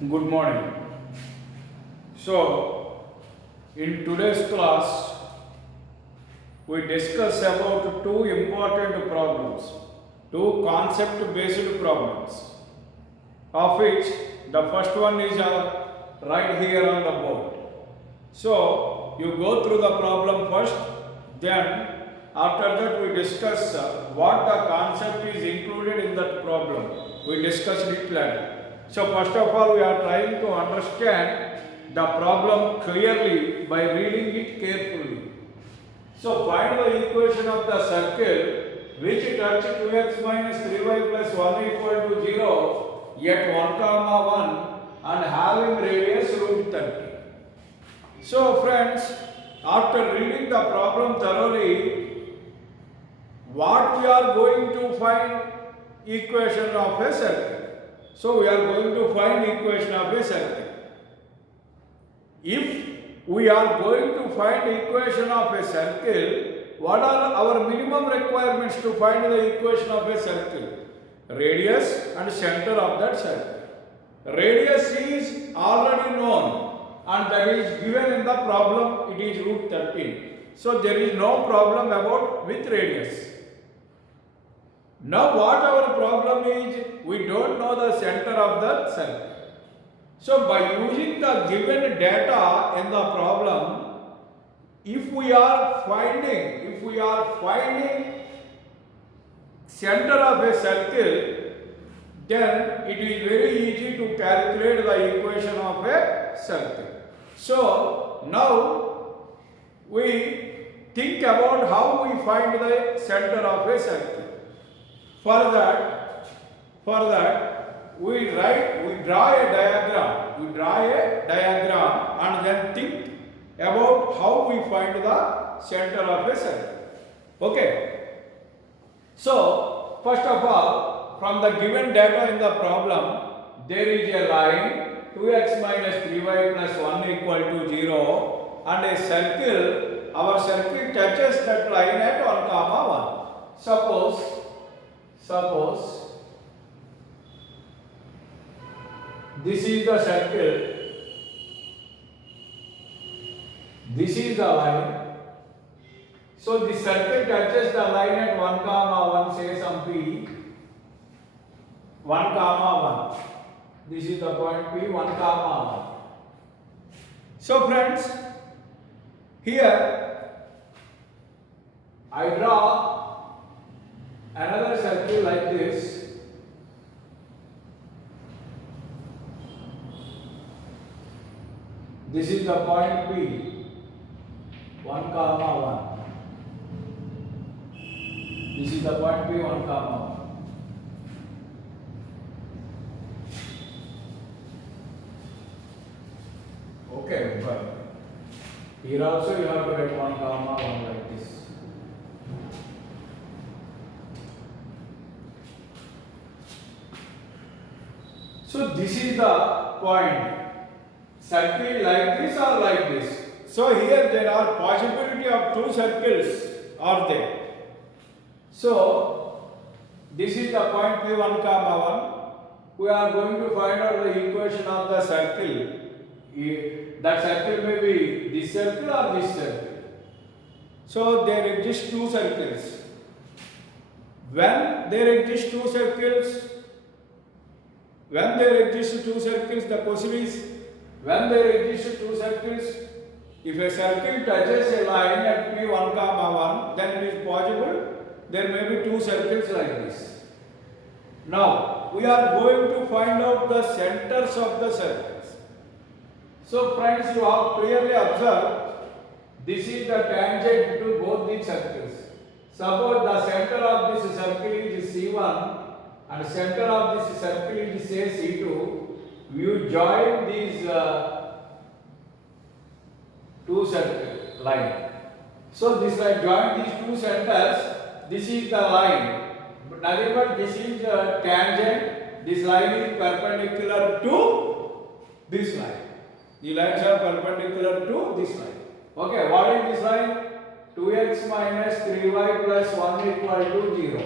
Good morning. So, in today's class, we discuss about two important problems, two concept-based problems, of which the first one is right here on the board. So, you go through the problem first, then after that we discuss what the concept is included in that problem. We discussed it later. So first of all, we are trying to understand the problem clearly by reading it carefully. So find the equation of the circle which touch 2x minus 3y plus 1 equal to 0 at 1 comma 1 and having radius root 30. So friends, after reading the problem thoroughly, what we are going to find equation of a circle. So we are going to find equation of a circle. If we are going to find equation of a circle, what are our minimum requirements to find the equation of a circle? Radius and center of that circle. Radius is already known and that is given in the problem, it is root 13. So there is no problem about with radius. Now what our problem is, we don't know the center of the circle. So by using the given data in the problem, if we are finding center of a circle, then it is very easy to calculate the equation of a circle. So now we think about how we find the center of a circle. For that, we draw a diagram and then think about how we find the center of a circle. Okay. So, first of all, from the given data in the problem, there is a line 2x minus 3y plus 1 equal to 0 and a circle, our circle touches that line at 1 comma 1. Suppose this is the circle, this is the line. So the circle touches the line at 1 comma 1, say some p, 1 comma 1. This is the point p, 1 comma 1. So friends, here I draw another circle like this. This is the point P, 1 comma 1. This is the point P, 1 comma 1. Okay, but here also you have to write 1 comma 1 like this. So this is the point. Circle like this or like this. So here there are possibility of two circles are there. So this is the point P1 comma 1. We are going to find out the equation of the circle. That circle may be this circle or this circle. So there exist two circles. When there exist two circles, the question is, when there exist two circles, if a circle touches a line at P1 comma 1, then it is possible there may be two circles like this. Now, we are going to find out the centers of the circles. So friends, you have clearly observed, this is the tangent to both these circles. Suppose the center of this circle is C1 and center of this circle is say C2. You join these two circle line. So this line join these two centers. This is the line. But nothing but this is the tangent. This line is perpendicular to this line. The lines are perpendicular to this line. Okay, what is this line? 2x minus 3y plus 1 equal to 0.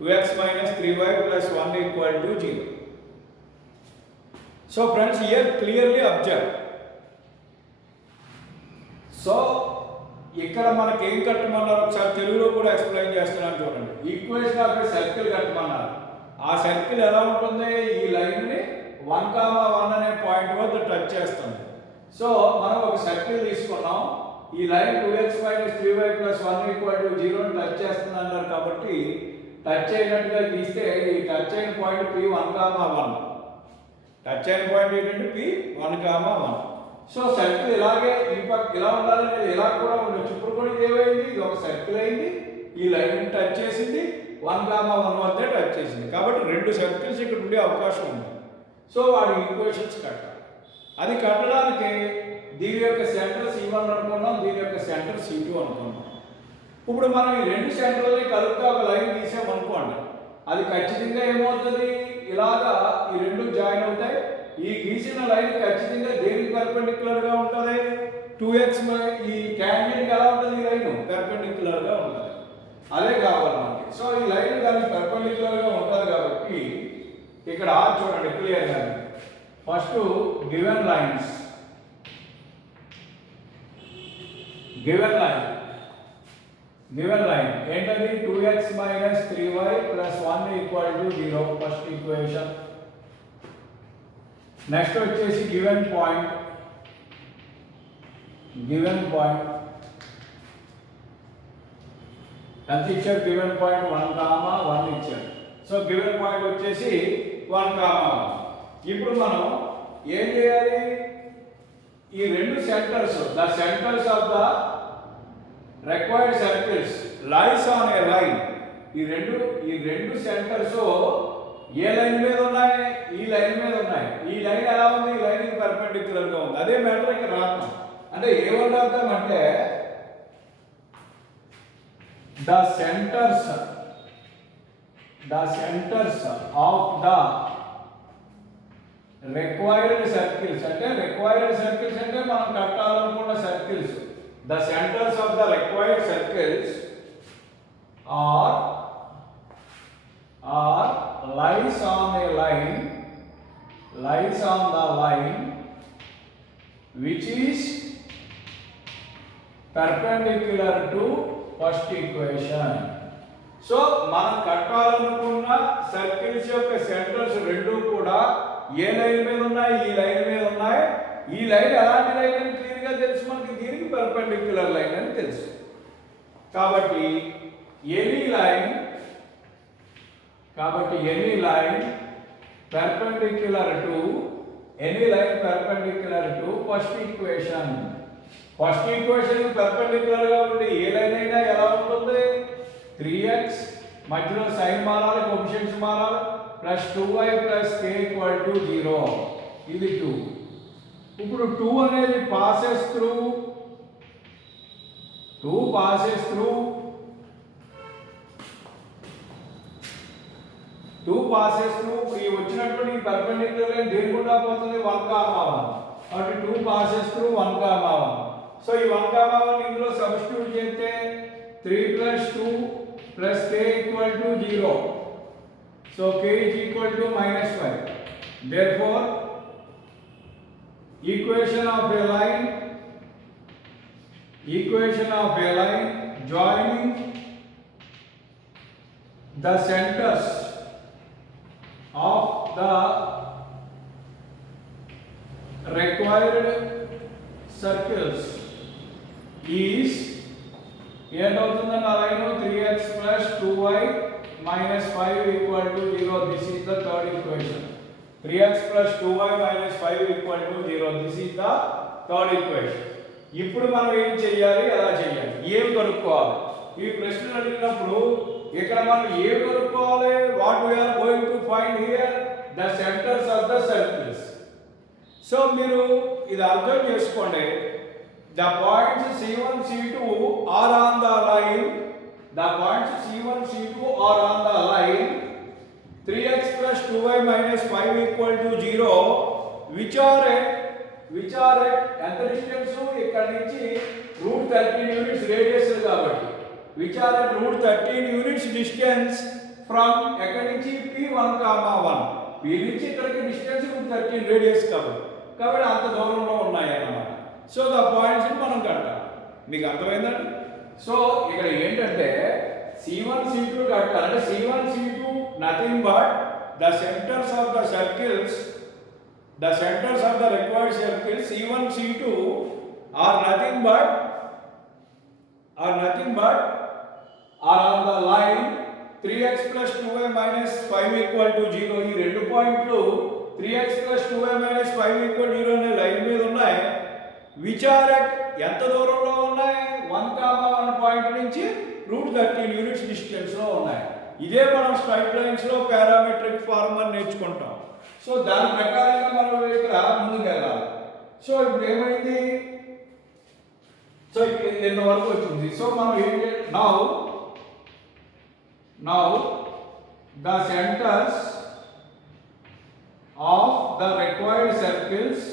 2x minus 3y plus 1 equal to 0. So friends, here clearly observe. So ఇక్కడ మనకి ఏం కట్టమన్నారు ఒకసారి తెలుగులో కూడా explain చేస్తున్నాను చూడండి. Equation of circle కట్టమన్నారు. ఆ సర్కిల్ ఎలా ఉంటుంది, ఈ లైన్ని 1,1 అనే పాయింట్ వద్ద టచ్ చేస్తుంది. సో మనం ఒక సర్కిల్ తీసుకున్నాం, ఈ లైన్ 2x - 3y + 1 = 0 టచ్ చేస్తుంది అన్నారు కాబట్టి టచ్ అయినట్టుగా తీస్తే ఈ టచ్ అయిన పాయింట్ P1,1. టచ్ అయిన పాయింట్ ఏంటంటే P1,1. సో సర్కిల్ ఇలాగే ఇలా ఉండాలని ఇలా కూడా ఉండొచ్చు. ఇప్పుడు కూడా ఇది ఏమైంది, ఇది ఒక సర్కిల్ అయింది, ఈ లైన్ టచ్ చేసింది, 1,1 వద్ద టచ్ చేసింది. కాబట్టి రెండు సర్కిల్స్ ఇక్కడ ఉండే అవకాశం ఉంది. సో వాడి ఈక్వేషన్స్ కట్టాలి. అది కట్టడానికి దీని యొక్క సెంటర్ C1 అనుకున్నాం, దీని యొక్క సెంటర్ C2 అనుకున్నాం. ఇప్పుడు మనం ఈ రెండు సెంటర్లని కలిపితే ఒక లైన్ తీసామనుకోండి, అది ఖచ్చితంగా ఏమవుతుంది, ఇలాగా ఈ రెండు జాయిన్ అవుతాయి. ఈ గీసిన లైన్ ఖచ్చితంగా దేనికి పర్పెండిక్యులర్ గా ఉంటుంది, 2x ఈ ట్యాంజెంట్ ఎలా ఉంటుంది, ఈ లైన్ పర్పెండిక్యులర్ గా ఉంటుంది. అదే కావాలి మనకి. సో ఈ లైన్ దానికి పర్పెండిక్యులర్ గా ఉంటుంది కాబట్టి ఇక్కడ చూడండి క్లియర్ గా. First given lines, given line ఏంటది, 2x - 3y + 1 = 0 first equation. Next వచ్చేసి గివెన్ పాయింట్ ఎంత ఇచ్చారు, గివెన్ పాయింట్ 1,1 ఇచ్చారు. సో గివెన్ పాయింట్ వచ్చేసి 1,1. ఇప్పుడు మనం ఏం చేయాలి, ఈ రెండు centres, the centres of the required circles lies on a line. ఈ రెండు సెంటర్స్ ఏ లైన్ మీద ఉన్నాయి, ఈ లైన్ మీద ఉన్నాయి. ఈ లైన్ ఎలా ఉంది, ఈ లైన్ పర్పెండిక్యులర్ గా ఉంది. అదే మ్యాటర్ ఇక్కడ రాద్దాం. అంటే ఏమని రాద్దామంటే the centres of the required circles. అంటే రిక్వైర్డ్ సర్కిల్స్ అంటే మనం కట్టాలనుకున్న circles. The centres of the required circles are lies on the line which is perpendicular to first equation. So మనం కట్టాలనుకున్న సర్కిల్స్ యొక్క సెంటర్స్ రెండు కూడా ఏ లైన్ మీద ఉన్నాయి, ఈ లైన్ మీద ఉన్నాయి. ఈ లైన్ ఎలాంటి లైన్ అని క్లియర్ గా తెలుసు మనకి, దీనికి పర్పెండిక్యులర్ లైన్ అని తెలుసు. కాబట్టి any line perpendicular to first equation. First equation perpendicular గా ఉంది. ఏ లైన్ అయినా ఎలా ఉంటుంది, 3x మధ్యలో సైన్ మారాలి, కోఎఫిషియెంట్స్ మారాలి, +2y + k = 0. ఇది 2. ఇప్పుడు 2 అనేది passes through ఈ వచ్చినటువంటి పర్పెండిక్యులర్ లైన్ దేని గుండా పోతుంది, 1,1. కాబట్టి 2 passes through 1,1. సో ఈ 1,1 ఇందులో సబ్స్టిట్యూట్ చేస్తే 3 + 2 + k = 0. So k = -5. therefore equation of a line joining the centers of the required circles is ఏంటవుతుందండి, ఆ line 3x + 2y - 5 = 0. This is the third equation. 3x + 2y - 5 = 0. This is the third equation. ఇప్పుడు మనం ఏం చేయాలి, ఎలా చేయాలి, ఏం కనుక్కోవాలి. ఈ ప్రశ్నలు అడిగినప్పుడు ఇక్కడ మనం ఏం కనుక్కోవాలి, what we are going to find here, the centres of the circles. So మీరు ఇది అర్థం చేసుకోండి. The points C1 C2 are on the line, 3x + 2y - 5 = 0 which are at ఎంత డిస్టెన్స్, ఇక్కడ నుంచి √13 యూనిట్స్ రేడియస్ కాబట్టి which are at √13 units distance from ఎక్కడి నుంచి P1,1. పి నుంచి ఇక్కడికి డిస్టెన్స్ 13 రేడియస్ కాబట్టి అంత దూరంలో ఉన్నాయి అన్నమాట. సో ద పాయింట్స్ మనం కట్టాలి. మీకు అర్థమైందండి? సో ఇక్కడ ఏంటంటే C1 C2 కట్టాలంటే C1 C2 nothing but the centres of the circles, the centers of the required circle C1 C2 are nothing but are on the line 3x plus 2y minus 5 equal to 0. ఈ రెండు పాయింట్లు 3x plus 2y minus 5 equal to 0 అనే line మీద ఉన్నాయి. which are at ఎంత దూరంలో ఉన్నాయి? 1, 1 point నుంచి √13 యూనిట్స్ డిస్టెన్స్ లో ఉన్నాయి. ఇదే మనం స్ట్రైట్ లైన్స్ లో పారామెట్రిక్ ఫార్ములా నేర్చుకుంటాం. సో దాని ప్రకారంగా మనం ఇక్కడ ముందుకు వెళ్ళాలి. సో ఇప్పుడు ఏమైంది? సో ఇప్పుడు ఎంతవరకు వచ్చింది? సో మనం ఏం now the centres of the required circles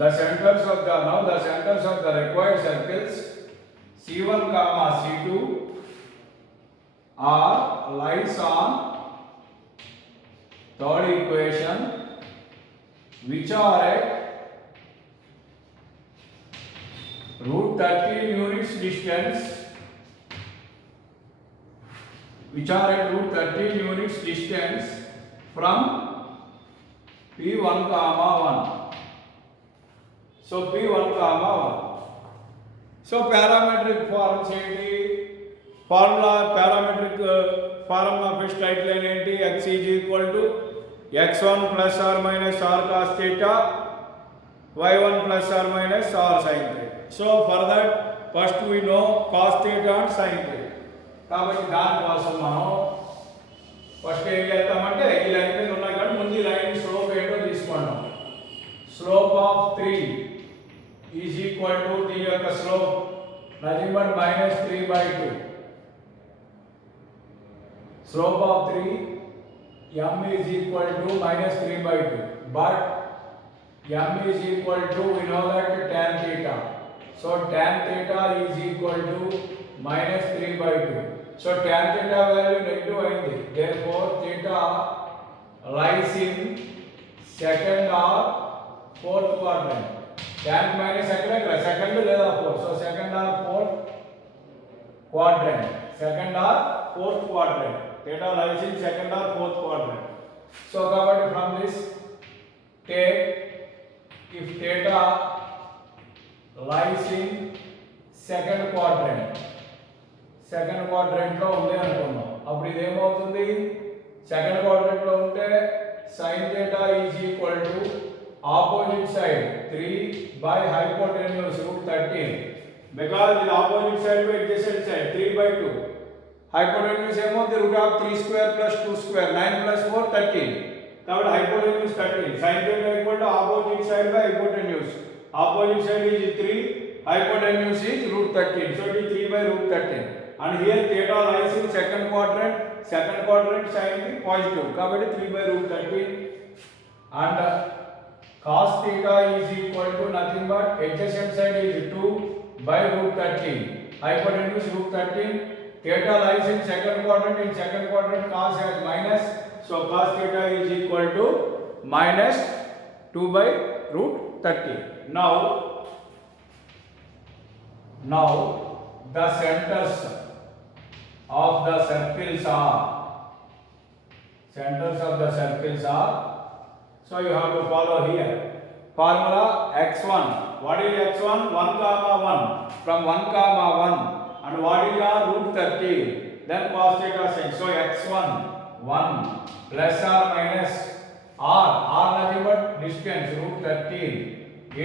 the centers of the required circles C1, C2 are lies on third equation, which are at √13 units distance, from P1, 1. So P1, 1. So parametric forms ఏంటి? parametric form of a straight line ఏంటి? x is equal to x1 plus or minus r cos theta, y1 plus or minus r sin theta. So for that first we know cos theta and sin theta. కాబట్టి దానికోసం మనం first ఏం చేద్దామంటే ఈ line మీద ఉన్నాయి కాబట్టి ముందు ఈ లైన్ స్లోప్ ఏంటో తీసుకుంటాం. Slope of 3 is equal to the slope nothing but minus 3/2. Slope of 3 m is equal to minus 3/2, but m is equal to, we know that tan theta. So tan theta is equal to minus 3/2. So tan theta value negative అయింది. Therefore theta lies in second or fourth quadrant. tan minus second లేదా fourth. So second or fourth quadrant. Theta lies in second or fourth quadrant. So కాబట్టి from this take, if theta lies in second quadrant లో ఉంది అనుకున్నాం. అప్పుడు ఇది ఏమవుతుంది? Second quadrant లో ఉంటే sin theta is equal to opposite side 3 by hypotenuse √13, because the opposite side by adjacent side 3/2. hypotenuse ఏమవుతుంది? √3 square plus 2 square 9 plus 4 13. కాబట్టి hypotenuse 13. sin theta equal to opposite side by hypotenuse. Opposite side is 3, hypotenuse is √13. So it is 3/13. And here theta lies in second quadrant sin is positive. కాబట్టి 3/13. And cos theta is equal to nothing but adjacent side is 2 by √13. Hypotenuse √13. Theta lies in second quadrant. In second quadrant cos has minus. So cos theta is equal to minus 2 by √13. Now the centers of the circles are, so you have to follow here formula x1. What is x1? 1, 1. From 1, 1, and what is r? √13. Then cos theta sin. So x1 1 plus or minus r nothing but distance √13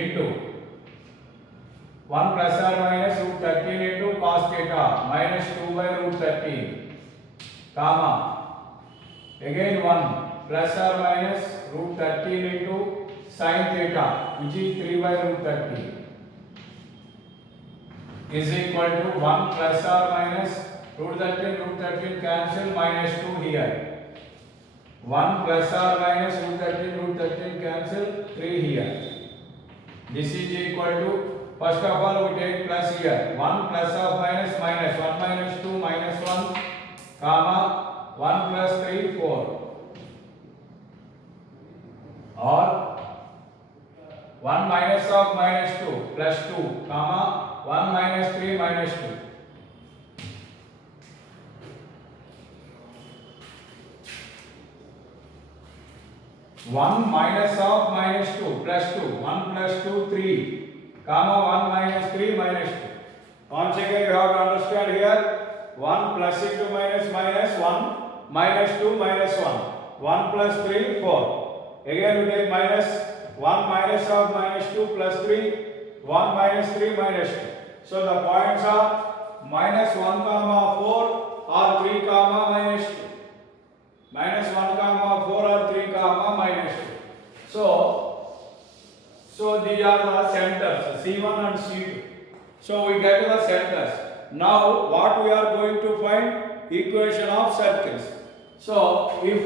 into 1 plus or minus √13 into cos theta minus 2 by √13, comma again 1 plus or minus √13 into sin theta, which is 3 by √13, is equal to 1 plus or minus √13 cancel, minus 2 here. 1 plus or minus √13 cancel, 3 here. This is equal to First of all, we take plus here. 1 plus of minus minus 1 minus 2 minus 1, comma 1 plus 3 4. Or 1 minus of minus 2 plus 2, comma 1 minus 3 minus 2. One minus of minus 2 plus 2, 1 plus 2 3, comma 1 minus 3 minus 2. Once again you have to understand here, 1 plus into minus minus 1 minus 2 minus 1, 1 plus 3 4. Again we take minus 1 minus of minus 2 plus 3, 1 minus 3 minus 2. So the points are minus 1 comma 4 or 3 comma minus 2. Minus 1 comma 4 or 3 comma minus 2. So these are the centers C1 and C2. So we get the centers. Now what we are going to find? Equation of circles. So if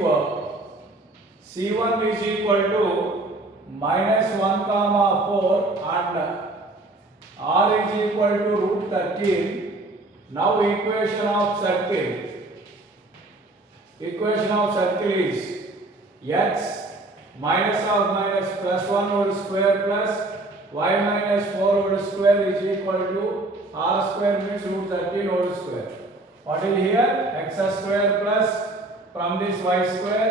C1 is equal to minus 1 comma 4 and R is equal to root 13. Now equation of circle. Equation of circle is x minus of minus plus 1 whole square plus y minus 4 whole square is equal to r square means root 13 whole square. What is here? X square plus from this y square.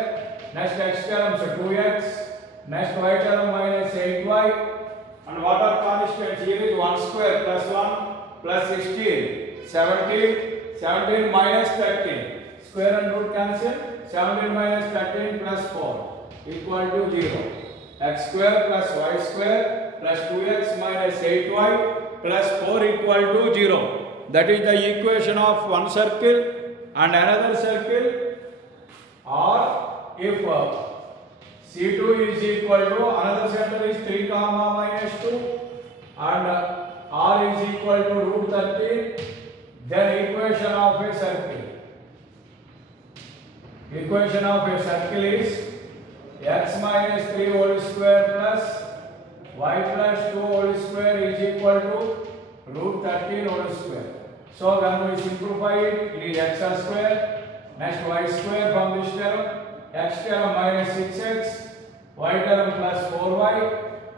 Next x term, so 2x. Next y term minus 8y. And what are constants? Here is 1 square plus 1 plus 16. 17 minus 13. Square and root cancel. 17 minus 13 plus 4 equal to 0. X square plus y square plus 2x minus 8y plus 4 equal to 0. That is the equation of one circle and another circle. Or if C2 is equal to another center is 3 comma minus 2 and R is equal to root 13, then equation of a circle. Equation of a circle is x minus 3 whole square plus y plus 2 whole square is equal to root 13 whole square. So when we simplify it, it is x square. Next y square from this term, x term minus 6x, y term plus 4y,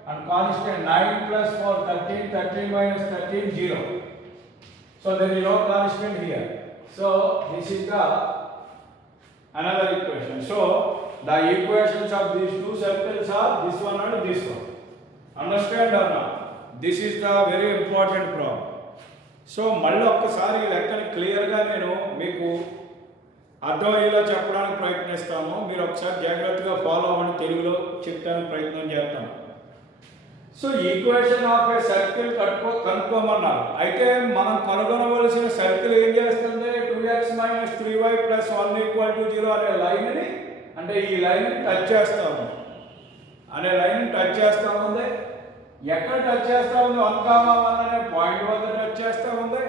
and constant 9 plus 4 13, 13 minus 13 0. So there is no constant here. So this is the another equation. So the equations of these two circles are this one and this one. Understand or not? This is the very important problem. So మళ్ళీ ఒక్కసారి ఈ లెక్కని క్లియర్గా నేను మీకు అర్థమయ్యేలా చెప్పడానికి ప్రయత్నిస్తాను. మీరు ఒకసారి జాగ్రత్తగా ఫాలో అవ్వండి, తెలుగులో చెప్పడానికి ప్రయత్నం చేస్తాను. So equation of a circle కనుక్కోమన్నారు. అయితే మనం కనుగొనవలసిన సర్కిల్ ఏం చేస్తుంది? 2x minus 3y plus 1 equal to 0 అనే లైన్ని, అంటే ఈ లైన్ని టచ్ చేస్తాము. ఎక్కడ టచ్ చేస్తా ఉంది? 1, 1 అనే పాయింట్ వద్ద టచ్ చేస్తా ఉంది.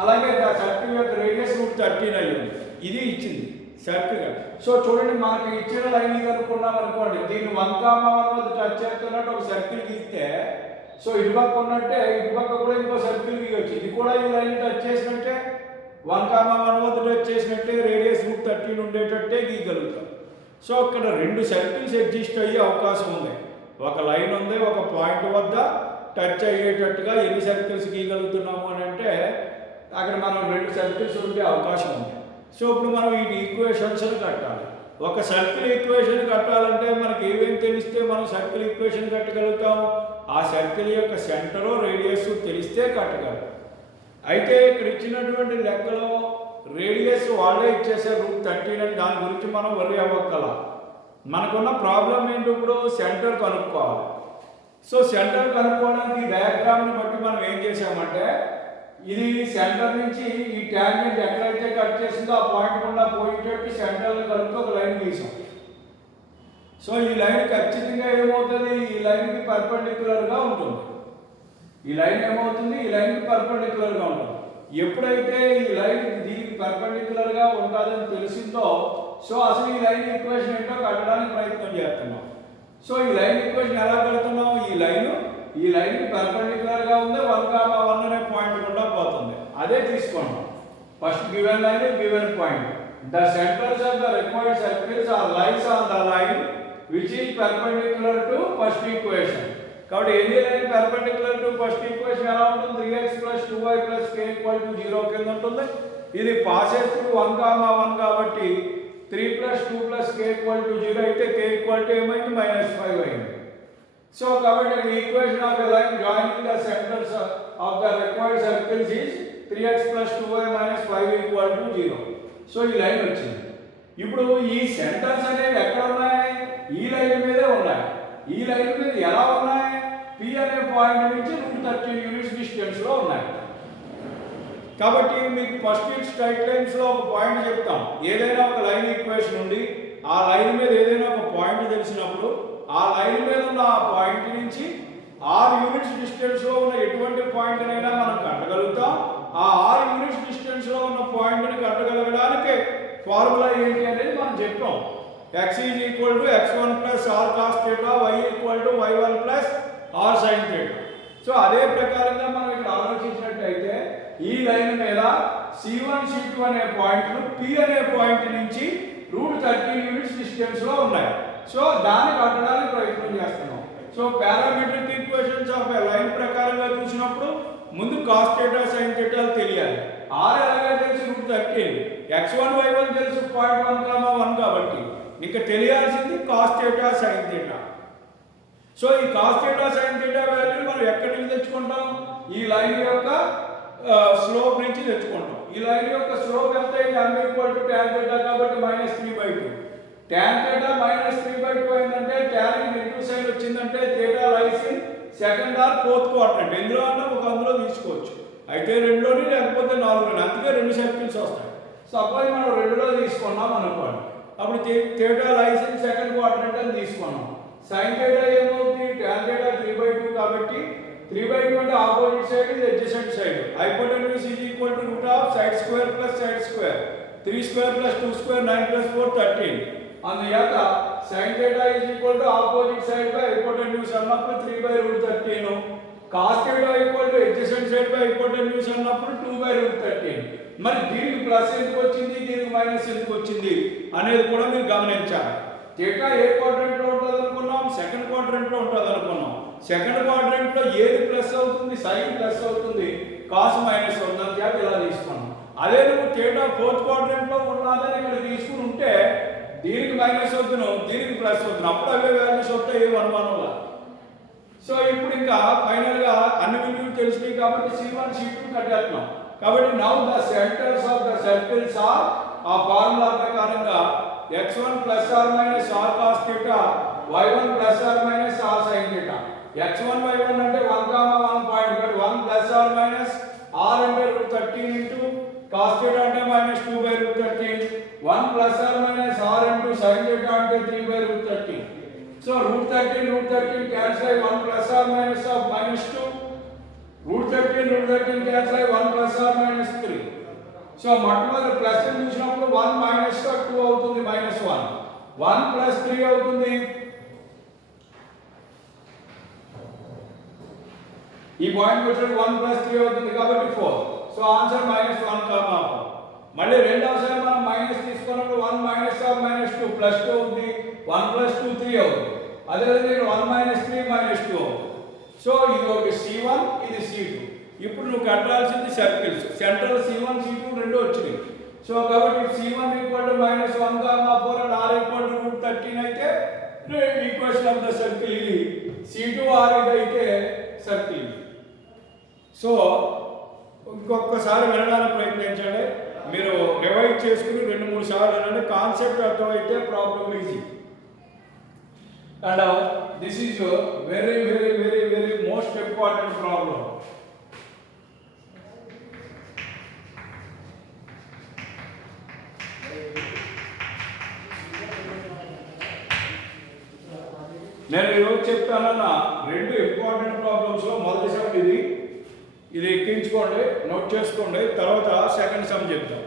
అలాగే సర్కిల్ యొక్క రేడియస్ రూట్ 13 అయ్యింది. ఇది ఇచ్చింది సర్కిల్. సో చూడండి, మనకి ఇచ్చిన లైన్ కనుక్కున్నాం అనుకోండి, దీన్ని 1, 1 వద్ద టచ్ చేస్తున్నట్టు ఒక సర్కిల్ గీస్తే, సో ఇటుపక్క ఉన్నట్టే ఇటుపక్క కూడా ఇంకో సర్కిల్ గీయొచ్చు. ఇది కూడా ఈ లైన్ టచ్ చేసినట్టే, 1, 1 వద్ద టచ్ చేసినట్టే రేడియస్ రూట్ 13 ఉండేటట్టే గీయగలుగుతాం. సో ఇక్కడ రెండు సర్కిల్స్ ఎగ్జిస్ట్ అయ్యే అవకాశం ఉంది. ఒక లైన్ ఉంది, ఒక పాయింట్ వద్ద టచ్ అయ్యేటట్టుగా ఎన్ని సర్కిల్స్ గీయగలుగుతున్నాము అని అంటే అక్కడ మనం రెండు సర్కిల్స్ ఉండే అవకాశం ఉంది. సో ఇప్పుడు మనం ఈ ఈక్వేషన్స్ని కట్టాలి. ఒక సర్కిల్ ఈక్వేషన్ కట్టాలంటే మనకి ఏమేమి తెలిస్తే మనం సర్కిల్ ఈక్వేషన్ కట్టగలుగుతాం? ఆ సర్కిల్ యొక్క సెంటరు రేడియస్ తెలిస్తే కట్టగలం. అయితే ఇక్కడ ఇచ్చినటువంటి లెక్కలో రేడియస్ వాళ్ళే ఇచ్చేసారు రూట్ 13 అని, దాని గురించి మనం వర్రీ అవ్వక్కల. మనకున్న ప్రాబ్లం ఏంటి? ఇప్పుడు సెంటర్ కనుక్కోవాలి. సో సెంటర్ కనుక్కోవడానికి డయాగ్రామ్ని బట్టి మనం ఏం చేసామంటే, ఇది సెంటర్ నుంచి ఈ ట్యాంజెంట్ ఎక్కడైతే కట్ చేసిందో ఆ పాయింట్ గుండా పోయేటట్టు సెంటర్ని కలుపుతూ ఒక లైన్ గీసాం. సో ఈ లైన్ ఖచ్చితంగా ఏమవుతుంది? ఈ లైన్కి పర్పెండిక్యులర్గా ఉంటుంది. ఈ లైన్ ఏమవుతుంది? ఈ లైన్కి పర్పెండిక్యులర్గా ఉంటుంది. ఎప్పుడైతే ఈ లైన్ దీనికి పర్పెండిక్యులర్గా ఉంటుందని తెలిసిందో, సో అసలు ఈ లైన్ ఈక్వేషన్ ఏంటో కట్టడానికి ప్రయత్నం చేస్తున్నాం. సో ఈ లైన్ ఈక్వేషన్ ఎలా కడుతున్నాం? ఈ లైన్ ఈ లైన్ పర్పెండిక్యులర్ గా ఉంది 1,1 అనే పాయింట్ గుండా పోతుంది. అదే తీసుకోండి. First given line given point. The centres of the required circles are lines on the line which is perpendicular to first equation. కాబట్టి ఏది line perpendicular to first equation ఎలా ఉంటుంది? 3x + 2y + k = 0 కింద ఉంటుంది. ఇది పాసెస్ త్రూ 1,1 కాబట్టి 3 + 2 + k = 0 అయితే k = ఏమైంది? -5 అయింది. సో కాబట్టి the equation of a line joining the centers of the required circles is 3x + 2y - 5 = 0. So ఈ లైన్ వచ్చింది. ఇప్పుడు ఈ సెంటర్స్ అనేవి ఎక్కడ ఉన్నాయి? ఈ లైన్ మీదే ఉన్నాయి. ఈ లైన్ మీద ఎలా ఉన్నాయి? P అనే పాయింట్ నుంచి 13 యూనిట్స్ డిస్టెన్స్ లో ఉన్నాయి. కాబట్టి మీకు ఫస్ట్ స్ట్రైట్ లైన్స్ లో ఒక పాయింట్ చెప్తాం. ఏదైనా ఒక లైన్ ఈక్వేషన్ ఉంది, ఆ లైన్ మీద ఏదైనా ఒక పాయింట్ తెలిసినప్పుడు ఆ లైన్ మీద ఉన్న ఆ పాయింట్ నుంచి 6 యూనిట్స్ డిస్టెన్స్ లో ఉన్న ఎటువంటి పాయింట్ అయినా మనం కట్టగలుగుతాం. ఆ 6 యూనిట్స్ డిస్టెన్స్ లో ఉన్న పాయింట్ ని కట్టగలగడానికి ఫార్ములా ఏంటి అనేది మనం చెప్పాం. x = x1 + r cos θ, y = y1 + r sin θ. So అదే ప్రకారంగా మనం ఇక్కడ ఆలోచించినట్లయితే ఈ లైన్ మీద C1 C2 అనే పాయింట్లు P అనే పాయింట్ నుంచి √13 యూనిట్స్ డిస్టెన్స్ లో ఉన్నాయి. సో దాన్ని కట్టడానికి ప్రయత్నం చేస్తున్నాం. So parametric equations of A line ప్రకారంగా చూసినప్పుడు ముందు cos θ sin θ తెలియాలి. r ఎలాగో తెలుసు √13, x1 y1 తెలుసు 0.1,1 కాబట్టి ఇంకా తెలియాల్సింది cos θ sin θ. సో ఈ cos θ sin θ వాల్యూ మనం ఎక్కడి నుంచి తెచ్చుకుంటాం? ఈ లైన్ యొక్క స్లోప్ నుంచి తెచ్చుకుంటాం. ఈ లైన్ యొక్క స్లోప్ ఎంత అయింది? m tan θ కాబట్టి -3/2. tan θ -3/2 అయిందంటే tan కి నెగటివ్ సైన్ వచ్చిందంటే θ lies in second or fourth quadrant. ఎందులో అన్నా ఒక అందులో తీసుకోవచ్చు. అయితే 2లోని లేకపోతే 4లోని, అందుకే 2 సర్కిల్స్ వస్తాయి. సపోజ్ మనం 2లో తీసుకున్నాం అనుకోండి, అప్పుడు θ లైస్ ఇన్ సెకండ్ క్వాడ్రంట్ అని తీసుకున్నాం. sin θ ఏమవుతుంది? tan θ 3/2 కాబట్టి 3/2 అంటే ఆపోజిట్ సైడ్, ఇది adjacent side. Hypotenuse √side square + side square. 3² + 2² 9 + 4 13. అందుచేత sin θ opposite side by hypotenuse అన్నప్పుడు 3/√13. cos θ adjacent side by hypotenuse అన్నప్పుడు 2/√13. మరి దీనికి ప్లస్ ఎందుకు వచ్చింది, దీనికి మైనస్ ఎందుకు వచ్చింది అనేది కూడా మీరు గమనించాలి. θ ఏ క్వాడ్రంట్ లో ఉంటుంది అనుకున్నాం? సెకండ్ క్వాడ్రంట్ లో ఉంటుంది అనుకున్నాం. సెకండ్ క్వాడ్రంట్ లో ఏది ప్లస్ అవుతుంది? సైన్ ప్లస్ అవుతుంది, కాస్ మైనస్ అవుతుంది. చేత ఇలా తీసుకున్నాం. అదే నువ్వు θ ఫోర్త్ క్వాడ్రంట్ లో ఉన్నదని ఇక్కడ తీసుకుని ఉంటే దీనికి మైనస్ అవుతున్నావు, దీనికి ప్లస్ అవుతున్నావు, అప్పుడు అవే వాల్యూస్ వస్తాయి, ఏ అనుమానంలా. సో ఇప్పుడు ఇంకా ఫైనల్ గా అన్ని విలువలు తెలిసినాయి కాబట్టి C1 C2 కట్టేస్తున్నాం. కాబట్టి now the centres of the circles are ఆ ఫార్ములా ప్రకారంగా x1 + r - r cos θ, y1 + r - r sin θ. x1 y1 అంటే 1,1 పాయింట్, 1 + r - r అంటే √13 ఇంటూ cos θ అంటే -2/√13, 1 + r - r ఇంటూ sin θ అంటే 3/√13. సో √13 క్యాన్సిల్ అయ్యి 1 + r - -2, √13 cancel అయ్యి 1 + r - 3. So మొట్టమొదటి plus చూసినప్పుడు 1 - 2 అవుతుంది, -1. 1 + 3 అవుతుంది. ఈ పాయింట్ వచ్చినప్పుడు 1 + 3 అవుతుంది కాబట్టి 4. So answer -1,4. మళ్ళీ రెండవసారి మనం మైనస్ తీసుకున్నప్పుడు 1 - r - 2 +2 అవుతుంది. 1 + 2 3 అవుతుంది. అదేవిధంగా 1 - 3 -2 అవుతుంది. సో ఇది ఒక C1, ఇది C2. ఇప్పుడు నువ్వు కట్టాల్సింది సర్కిల్స్. సెంట్రల్ C1 C2 రెండు వచ్చినాయి. సో కాబట్టి C1 -1,4 and r √13 అయితే ఈక్వేషన్ ఆఫ్ ద సర్కిల్ ఇది. C2 r ఇది అయితే సర్కిల్. సో ఇంకొకసారి వినడానికి ప్రయత్నించండి. మీరు రివైజ్ చేసుకుని 2-3 సార్లు వినండి. కాన్సెప్ట్ అర్థమైతే problem easy. And this is a very most important problem. నేను ఈరోజు చెప్తానన్న 2 ఇంపార్టెంట్ ప్రాబ్లమ్స్ లో మొదటి సమ్ ఇది ఎక్కించుకోండి, నోట్ చేసుకోండి. తర్వాత సెకండ్ సమ్ చెప్తాం.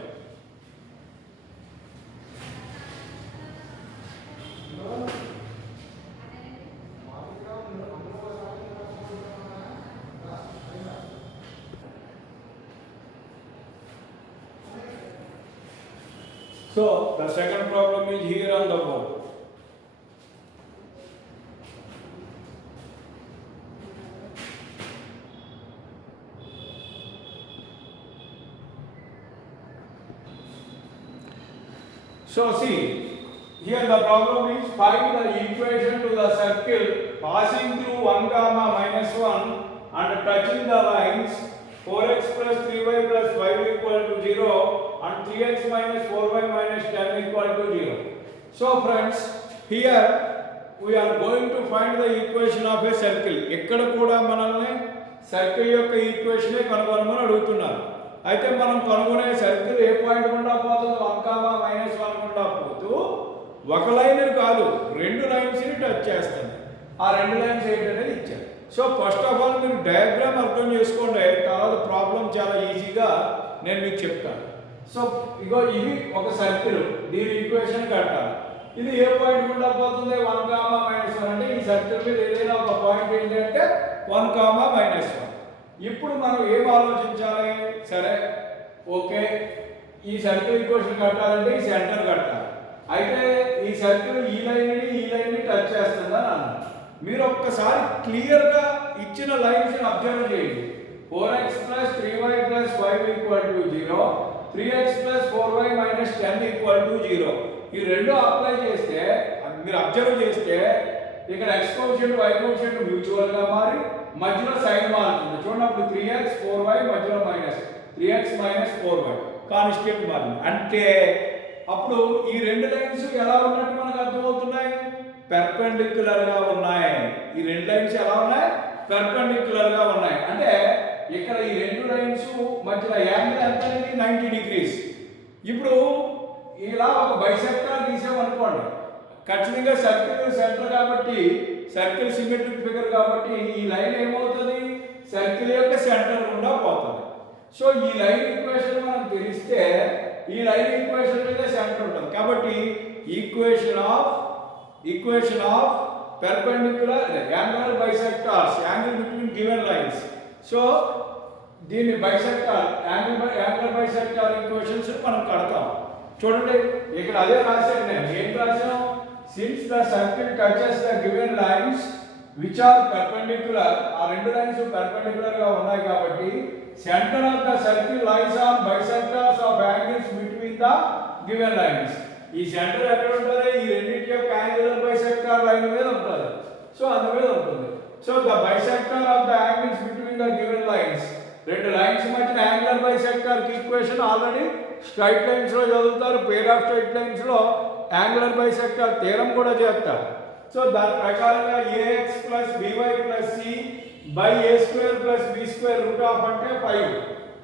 So the second problem is here on the board. So see, here the problem is find the equation to the circle passing through 1 comma minus 1 and touching the lines 4x plus 3y plus 5 equal to 0 and 3x minus 4y minus 10 equal to 0. So friends, here we are going to find the equation of a circle. ఇక్కడ కూడా మనల్ని circle యొక్క equation కనుగొనమని అడుగుతున్నారు. అయితే మనం కనుగొనే circle a point గుండా పోతుంది? 1 కామా మైనస్ 1 గుండా పోతూ ఒక లైన్ కాదు, రెండు లైన్స్ ని టచ్ చేస్తుంది. ఆ రెండు లైన్స్ ఏంటనేది ఇచ్చారు. సో ఫస్ట్ ఆఫ్ ఆల్ మీరు డయాగ్రామ్ అర్థం చేసుకోండి, తర్వాత ప్రాబ్లం చాలా ఈజీగా నేను మీకు చెప్తాను. సో ఇగో ఇది ఒక సర్కిల్, దీని ఈక్వేషన్ కట్టాలి. ఇది ఏ పాయింట్ గుండా పోతుంది? 1 కామా మైనస్ 1. అంటే ఈ సర్కిల్ మీద ఏదైనా ఒక పాయింట్ ఏంటి అంటే 1 కామా మైనస్ 1. ఇప్పుడు మనం ఏం ఆలోచించాలి? సరే ఓకే, ఈ సర్కిల్ ఈక్వేషన్ కట్టాలంటే ఈ సెంటర్ కట్టాలి. అయితే ఈ సర్కిల్ ఈ లైన్ని టచ్ చేస్తుందని అన్నారు. మీరు ఒక్కసారి క్లియర్గా ఇచ్చిన లైన్స్ అబ్జర్వ్ చేయండి. 4x plus 3y plus 5 equal to 0, 3x plus 4y minus 10 equal to 0. ఈ రెండు అప్లై చేస్తే, మీరు అబ్జర్వ్ చేస్తే ఇక్కడ x coefficient y coefficient mutual గా మారి మధ్యలో సైన్ మారుతుంది. చూడండి, అప్పుడు 3x 4y మధ్యలో minus 3x minus 4y constant మారింది. అంటే అప్పుడు ఈ రెండు లైన్స్ ఎలా ఉన్నట్టు మనకు అర్థమవుతున్నాయి? పెర్పెండిక్యులర్ గా ఉన్నాయి. ఈ రెండు లైన్స్ ఎలా ఉన్నాయి? పెర్పెండిక్యులర్ గా ఉన్నాయి. అంటే ఇక్కడ ఈ రెండు లైన్స్ మధ్యలో యాంగిల్ ఎంత అనేది 90 డిగ్రీస్. ఇప్పుడు ఇలా ఒక బైసెక్టార్ తీసామనుకోండి, ఖచ్చితంగా సర్కిల్ సెంటర్ కాబట్టి, సర్కిల్ సిమెట్రిక్ ఫిగర్ కాబట్టి ఈ లైన్ ఏమవుతుంది? సర్కిల్ యొక్క సెంటర్ గుండా పోతుంది. సో ఈ లైన్ ఈక్వేషన్ మనం తెలిస్తే ఈ లైన్ ఈక్వేషన్ మీద సెంటర్ ఉంటుంది. కాబట్టి equation of perpendicular angular bisectors, angle between given lines. So దీన్ని బైసెక్టార్ యాంగులర్ బైసెక్టార్ ఈక్వేషన్స్ మనం కడతాం. చూడండి, ఇక్కడ అదే రాశాను నేను. ఏం రాశాం? Since the circle touches the given lines which are perpendicular, ఆ రెండు లైన్స్ పెర్పెండిక్యులర్ గా ఉన్నాయి కాబట్టి centre of the circle lies on bisectors of angles between the given lines. ఈ సెంటర్ ఎక్కడ ఉంటుంది? ఈ రెండింటి యొక్క యాంగులర్ బైసెక్టార్ లైన్ మీద ఉంటుంది. సో అందు మీద ఉంటుంది. So the bisector of the angles between the given lines, రెండు లైన్స్ మధ్య angular bisector equation already straight lines లో చదువుతారు. పేర్ ఆఫ్ స్ట్రైట్ లైన్స్ లో యాంగులర్ బైసెక్టార్ థీరం కూడా చేస్తారు. సో దాని ప్రకారంగా ax plus by plus c by a square plus b square root of అంటే 5.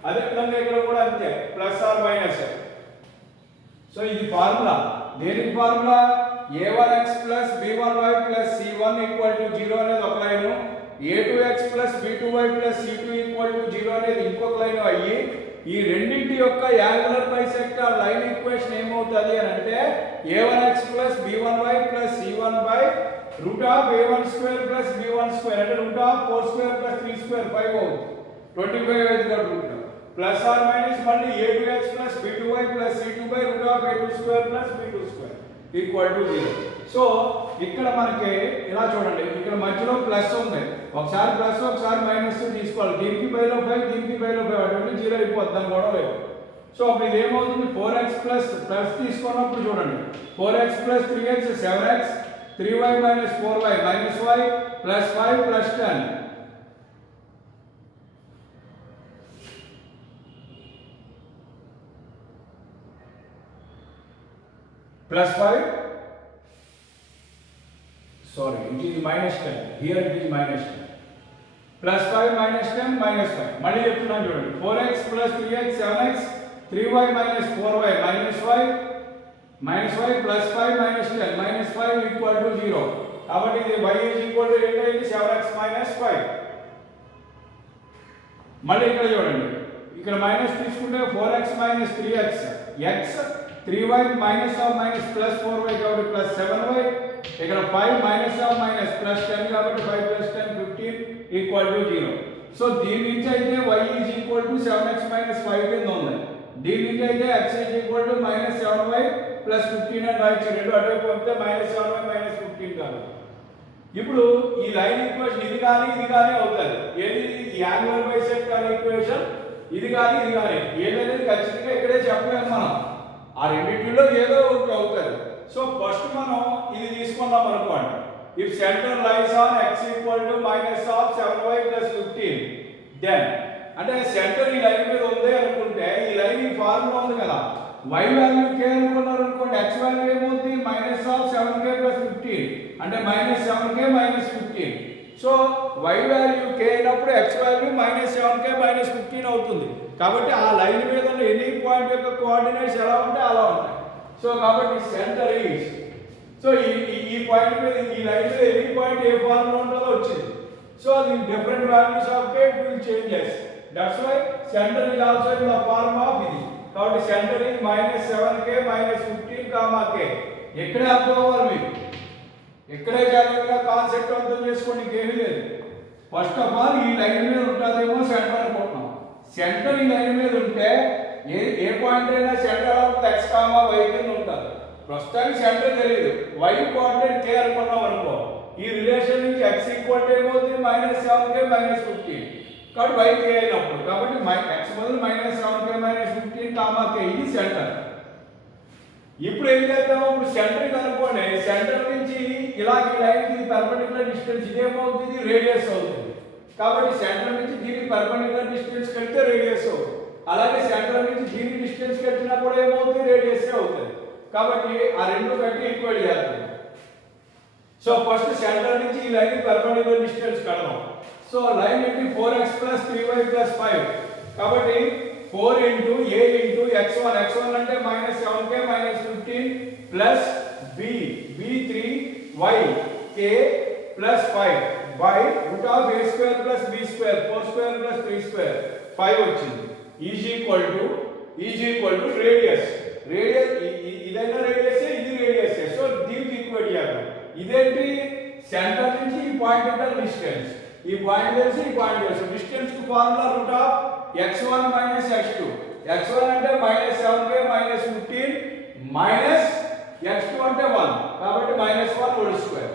అదే విధంగా ఇక్కడ కూడా అంతే, ప్లస్ ఆర్ మైనస్. సో ఇది ఫార్ములా. దేనికి formula? a1x plus b1y plus c1 equal to 0 అనేది ఒక line, a2x plus b2y plus c2 equal to 0 అనేది ఇంకొక లైన్ అయ్యి ఈ రెండింటి యొక్క యాంగులర్ బైసెక్టార్ లైన్ ఈక్వేషన్ ఏమవుతుంది అని అంటే a1x plus b1y plus c1 by root of a1 square plus b1 square అంటే root of 4 square plus 3 square 5 అవుతుంది. 25 అయితే రూట్ ప్లస్ ఆర్ మైనస్ మళ్ళీ a2x plus b2y plus c2 by root of a2 square plus b2 square equal to 0. So ఇక్కడ మనకి ఇలా చూడండి, ఇక్కడ మధ్యలో ప్లస్ ఉంది, ఒకసారి ప్లస్ ఒకసారి మైనస్ తీసుకోవాలి. దీనికి బైలో 5, దీనికి బైలో 5, అటువంటి 0 అయిపోతుంది, దాని గొడవ లేదు. సో అప్పుడు ఇది ఏమవుతుంది? 4x ప్లస్ తీసుకున్నప్పుడు చూడండి, 4x plus 3x 7x, 3y minus 4y minus y plus 5 plus 10. Plus 5, sorry, it is minus 10, here it is minus 10, plus 5 minus 10 minus 5, మళ్ళీ చెప్తున్నాను చూడండి, 4x plus 3x 7x, 3y minus 4y minus y plus 5 minus 10 minus 5 equal to 0. కాబట్టి ఇది y is equal to ఏంటంటే 7x minus 5. మళ్ళీ ఇక్కడ చూడండి, ఇక్కడ మైనస్ తీసుకుంటే 4x minus 3x, x 3y minus of minus plus 4y కాబట్టి plus 7y, ఇక్కడ 5 మైనస్ ఆఫ్ మైనస్ ప్లస్ 10 కాబట్టి 5 ప్లస్ 10 15 ఈక్వల్ టు 0. సో దీని నుంచి అయితే y is equal to 7x minus 5 కింద ఉంది. దీని నుంచి అయితే x is equal to minus 7y plus 15 అని రాయొచ్చు. రెండు అటువైపు పంపితే -7y మైనస్ 15 కాదు. ఇప్పుడు ఈ లైన్ ఈక్వేషన్ ఇది కానీ అవుతుంది. ఏది ఈ యాంగులర్ బైసెక్టర్ ఈక్వేషన్ ఇది కానీ ఏదనేది ఖచ్చితంగా ఇక్కడే చెప్పలేము మనం. ఆ రెండింటిలో ఏదో ఒకటి అవుతుంది. సో ఫస్ట్ మనం ఇది తీసుకుందాం అనుకోండి. If center lies on x - 7y + 15 then అంటే సెంటర్ ఈ లైన్ మీద ఉంది అనుకుంటే ఈ లైన్ ఈ ఫార్ములా ఉంది కదా, y వాల్యూ k అనుకున్నారు అనుకోండి, x వాల్యూ ఏమవుతుంది -7k + 15 అంటే -7k - 15. So y value k అయినప్పుడు x వాల్యూ -7k - 15 అవుతుంది. కాబట్టి ఆ లైన్ మీద ఉన్న ఎనీ పాయింట్ యొక్క కోఆర్డినేట్స్ ఎలా ఉంటే అలా ఉంటాయి. సో కాబట్టి సెంటర్ ఈజ్ సో ఈ పాయింట్ మీద ఈ లైన్ మీద ఎనీ పాయింట్ ఏ ఫార్ములా ఉంటుందో వచ్చింది. So the different values of k will changes. That's why center is also in the form of ఇది. కాబట్టి సెంటర్ ఈజ్ -7k - 15, k. ఎక్కడే అర్థం అవ్వాలి మీకు, ఇక్కడే జాగ్రత్తగా కాన్సెప్ట్ అర్థం చేసుకోండి, ఇంకేమీ లేదు. ఫస్ట్ ఆఫ్ ఆల్ ఈ లైన్ మీద ఉంటుందేమో సెంటర్ అనుకుంటున్నాం. సెంటర్ ఈ లైన్ మీద ఉంటే ఏ పాయింట్ అయినా సెంటర్ ఆఫ్ x, y కింద ఉంటుంది. ప్రస్తుతానికి సెంటర్ తెలియదు, y కోఆర్డినేట్ k అనుకున్నాం అనుకో, ఈ రిలేషన్ నుంచి x ఏమవుతుంది -7k - 15 కాబట్టి y k అయినప్పుడు కాబట్టి x బదులు -7k - 15, k ఇది సెంటర్. ఇప్పుడు ఏం చేద్దాం, ఇప్పుడు సెంటర్ కనుక్కోండి, సెంటర్ నుంచి ఇలా ఈ లైన్కి పర్పెండిక్యులర్ డిస్టెన్స్ ఇదేమవుతుంది రేడియస్ అవుతుంది. కాబట్టి సెంటర్ నుంచి దీనికి పర్పెండిక్యులర్ డిస్టెన్స్ కలిపితే రేడియస్ అవుతుంది. అలాగే సెంటర్ నుంచి దీనికి డిస్టెన్స్ కలిపినా కూడా ఏమవుతుంది రేడియస్ అవుతుంది. కాబట్టి ఆ రెండు కలిపి ఈక్వల్ చేయాలి. సో ఫస్ట్ సెంటర్ నుంచి ఈ లైన్ పర్పెండిక్యులర్ డిస్టెన్స్ కడదాం. సో లైన్ ఏంటి 4x + 3y + 5 కాబట్టి 4 × a × x1 అంటే -7k - 15 plus b3y k + 5 by √a² + b² 4² + 3² 5 వచ్చింది. ఈజ్ ఈక్వల్ టు రేడియస్ ఇదైనా రేడియస్ ఇది రేడియస్. సో దీనికి ఈక్వల్ చేయాలి. ఇదేంటి సెంటర్ నుంచి ఈ పాయింట్ అంటే డిస్టెన్స్, ఈ పాయింట్ తెలిసి ఈ పాయింట్ తెలుసు. డిస్టెన్స్ కి ఫార్ములా √x1 - x2. x1 అంటే -7k - 15 మైనస్ x2 అంటే 1 కాబట్టి -1²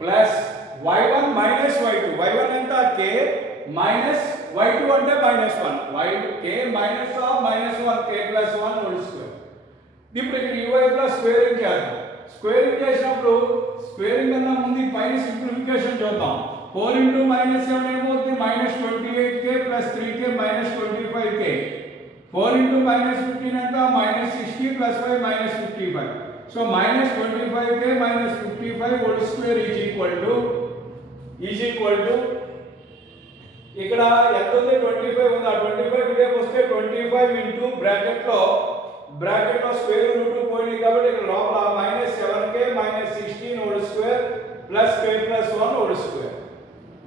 ప్లస్ y1 - y2. y1 ఎంత k మైనస్ y2 అంటే -1 k -1 k + 1² ఇప్పుడు ఇక్కడ ఈ వైపులో స్క్వేరింగ్ చేద్దాం. స్క్వేరింగ్ చేసినప్పుడు స్క్వేరింగ్ కన్నా ముందు పైన సింప్లిఫికేషన్ చూద్దాం. 4 × -7 ఏమవుతుంది -28k + 3k - 25k. 4 × -15 ఎంత -60 + 5 -55. So -25k - 55² is equal to ఇక్కడ ఎంత ఉంది 25 ఉంది. ఆ 25 ఇదేకి వస్తే 25 ఇంటూ బ్రాకెట్లో స్క్వేర్ రూట్ పోయింది కాబట్టి ఇక్కడ లోపల -7k - 16² ప్లస్ k + 1²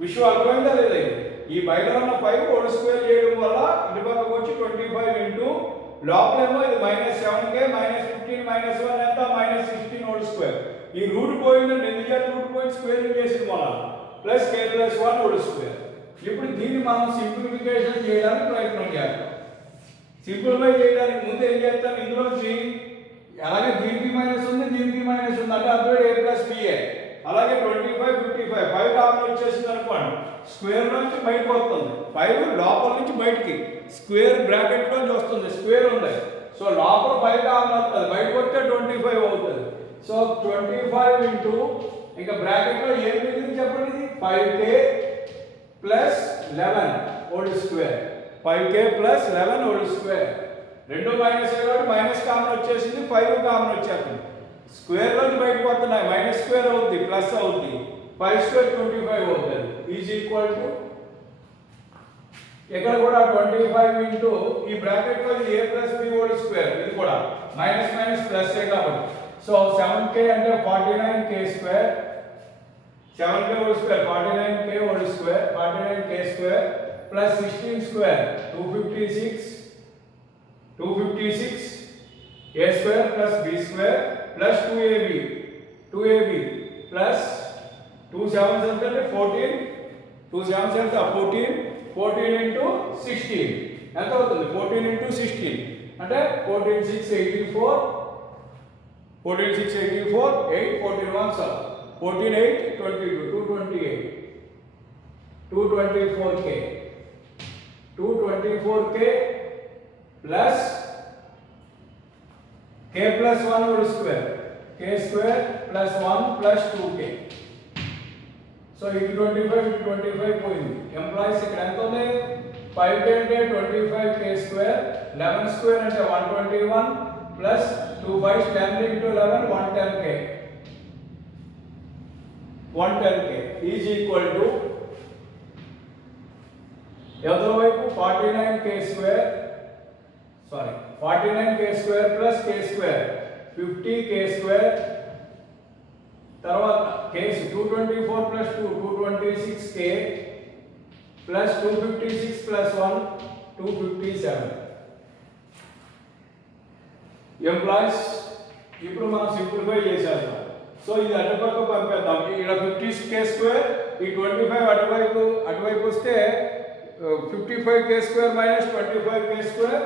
విషయం అర్థమైందా లేదా? ఈ బయట ఉన్న 5² చేయడం వల్ల ఇటు పక్కకు వచ్చి 25 ఇంటూ లోపలేమో ఇది -7k - 15 - 1 ఎంత -16² ఈ రూట్ పోయిందంటే ఎందుకు చేత రూట్ పోయింది స్క్వేరింగ్ చేసింది మన ప్లస్ k + 1² ఇప్పుడు దీన్ని మనం సింప్లిఫికేషన్ చేయడానికి ప్రయత్నం చేద్దాం. సింప్లిఫై చేయడానికి ముందు ఏం చేస్తాం, ఇందులోంచి అలాగే దీనికి మైనస్ ఉంది అంటే అప్పుడు a + ba అలాగే 25 55 5 కామన్ వచ్చేసింది అనుకోండి, స్క్వేర్ నుంచి బయటకు వస్తుంది. 5 లోపల నుంచి బయటికి స్క్వేర్ బ్రాకెట్ నుంచి వస్తుంది, స్క్వేర్ ఉంది. సో లోపల 5 కామన్ వస్తుంది, బయటకు వస్తే 25 అవుతుంది. సో 25 ఇంటూ ఇంకా బ్రాకెట్లో ఏం మిగిలింది చెప్పండి, 5k + 11² 5k + 11² రెండు మైనస్ కాబట్టి మైనస్ కామన్ వచ్చేసింది, 5 కామన్ వచ్చేస్తుంది. స్క్వేర్ నుంచి బయటకు వస్తున్నాయి, -² అవుతుంది ప్లస్ అవుతుంది, 5² 25 అవుతుంది. ఈజ్ ఈక్వల్ టు ఇక్కడ కూడా 25 ఇంటూ ఈ బ్రాకెట్ లో a + b² ఇది కూడా మైనస్ మైనస్ ప్లస్ కాబట్టి సో 7k అంటే 49k² 7k² 49k² plus 16² 256 a² plus b² plus 2ab plus 2 7s అంటే 14 2 7s అంటే 14 ఇంటూ 16 ఎంత అవుతుంది, 14 ఇంటూ 16 అంటే 14 6 84 14 6 84, 8 14 1 7, 14 8 22, 228, 224k, 224k plus k plus 1 whole square, k square plus 1 plus 2k. So it 25 పోయింది. Employees ఇక్కడ ఎంత ఉంది? 5k అంటే 25k square, 11 square అంటే 121 plus 2 5 10 into 11 110k. 110k is equal to ఎదురు వైపు 49k square, sorry 49k square plus k square 50k square, తర్వాత case 224 plus 2 226k plus 256 plus 1 257. Employees ఇప్పుడు మనం సింప్లిఫై చేసేద్దాం. సో ఇది అటుపక్క పంపేద్దాం. ఇక్కడ 50k స్క్వేర్, ఈ 25 అటువైపు వస్తే 55k square minus 25k square,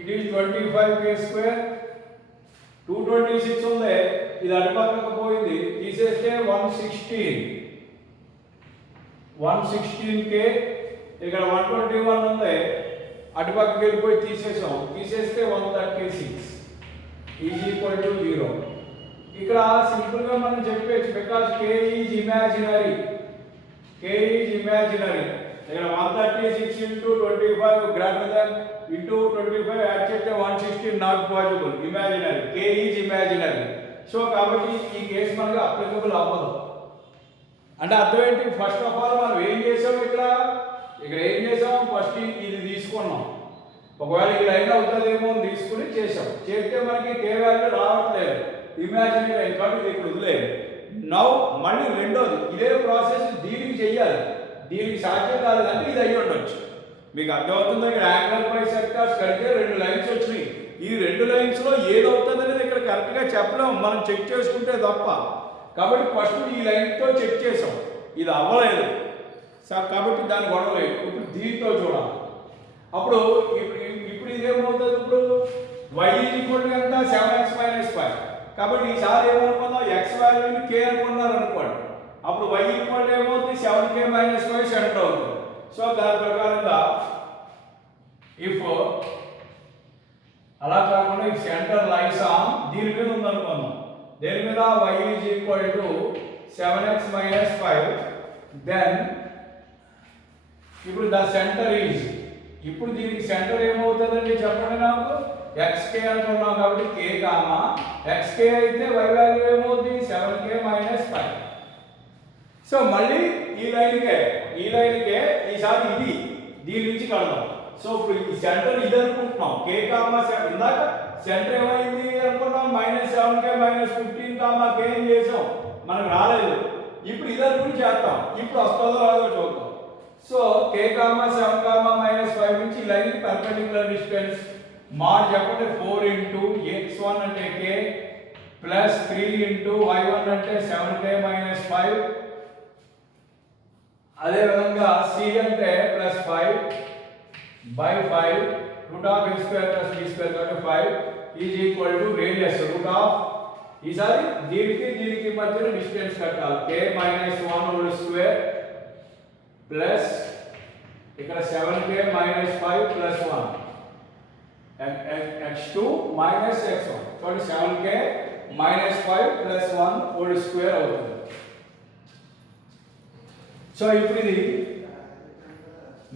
it is 25k square. 226 ఉంది, ఇది అటుపక్కకు పోయింది, తీసేస్తే 116k. ఇక్కడ 121 ఉంది, అటుపక్కకి వెళ్ళిపోయి తీసేస్తే 136 ఈజ్ ఈక్వల్ టు 0. ఇక్కడ సింపుల్గా మనం చెప్పేచ్చు, బికాజ్ k ఈజ్ ఇమాజినరీ. ఇక్కడ 136 into 25 greater than into 25 add చేస్తే 116 not possible, imaginary. k is imaginary. So కాబట్టి ఈ కేసు మనకు అప్లికబుల్ అవ్వదు. అంటే అర్థం ఏంటి? ఫస్ట్ ఆఫ్ ఆల్ మనం ఏం చేసాం, ఇక్కడ ఏం చేసాం, ఫస్ట్ ఇది తీసుకున్నాం. ఒకవేళ ఈ లైన్ అవుతుందేమో అని తీసుకుని చేస్తే మనకి k వాల్యూ రావట్లేదు, ఇమాజినరీ లైన్, కాబట్టి ఇది ఇక్కడ వదిలేదు. నౌ మళ్ళీ రెండోది ఇదే ప్రాసెస్ దీనికి చెయ్యాలి. దీనికి సాధ్యం కాలేదంటే ఇది అయ్యి ఉండొచ్చు. మీకు అర్థమవుతుందో? ఇక్కడ యాంగులర్ బై సెక్టార్స్ కడితే 2 లైన్స్ వచ్చినాయి. ఈ 2 లైన్స్లో ఏదవుతుంది అనేది ఇక్కడ కరెక్ట్గా చెప్పలేము, మనం చెక్ చేసుకుంటే తప్ప. కాబట్టి ఫస్ట్ ఈ లైన్తో చెక్ చేసాం, ఇది అవ్వలేదు సార్, కాబట్టి దాని గొడవ లేదు. ఇప్పుడు దీంతో చూడాలి. అప్పుడు ఇప్పుడు ఇదేమవుతుంది? ఇప్పుడు y ఈక్వల్ ఎంత? 7x - 5. కాబట్టి ఈసారి ఏమనుకుందాం, x వాల్యూని k అనుకున్నారు అనుకోండి. అప్పుడు y ఈక్వల్ ఏమవుతుంది? 7k - 5 సెంటర్ అవుతుంది. సో దాని ప్రకారంగా ఇఫ్ అలా కాకుండా ఈ సెంటర్ లైస్ ఆన్ దీని మీద ఉందనుకుందాం. దేని మీద? y is equal to 7x - 5. Then ఇప్పుడు ద సెంటర్ ఈజ్, ఇప్పుడు దీనికి సెంటర్ ఏమవుతుందండి చెప్పండి నాకు? xk అనుకున్నాం కాబట్టి k కామా xk అయితే y వాల్యూ ఏమవుతుంది? 7k - 5. సో మళ్ళీ ఈ లైన్కే ఈసారి దీని నుంచి కడదాం. సో ఇప్పుడు ఈ సెంటర్ ఇది అనుకుంటున్నాం, k కామా 7. ఇందాక సెంటర్ ఏమైంది అనుకున్నాం? -7k - 15 కామా k ఏం చేసాం, మనకు రాలేదు. ఇప్పుడు ఇది అనుకుని చేస్తాం, ఇప్పుడు వస్తుందో రాదో చూద్దాం. సో k కామా 7 కామా -5 నుంచి ఈ లైన్కి పర్పెండిక్యులర్ డిస్టెన్స్ మాడ్ చెప్పండి. 4 into x1 అంటే k ప్లస్ 3 into y1 అంటే 7k - 5. అదే విధంగా c అంటే plus 5 by 5 root of a square plus b square కాబట్టి 5 is equal to radius root of, ఈసారి దీనికి మధ్యలో డిస్టెన్స్ కట్టాలి. k - 1 whole square ప్లస్ ఇక్కడ 7k - 5 plus 1 x2 minus x1. కాబట్టి 7k - 5 ప్లస్ 1 whole square అవుతుంది. సో ఇప్పుడు ఇది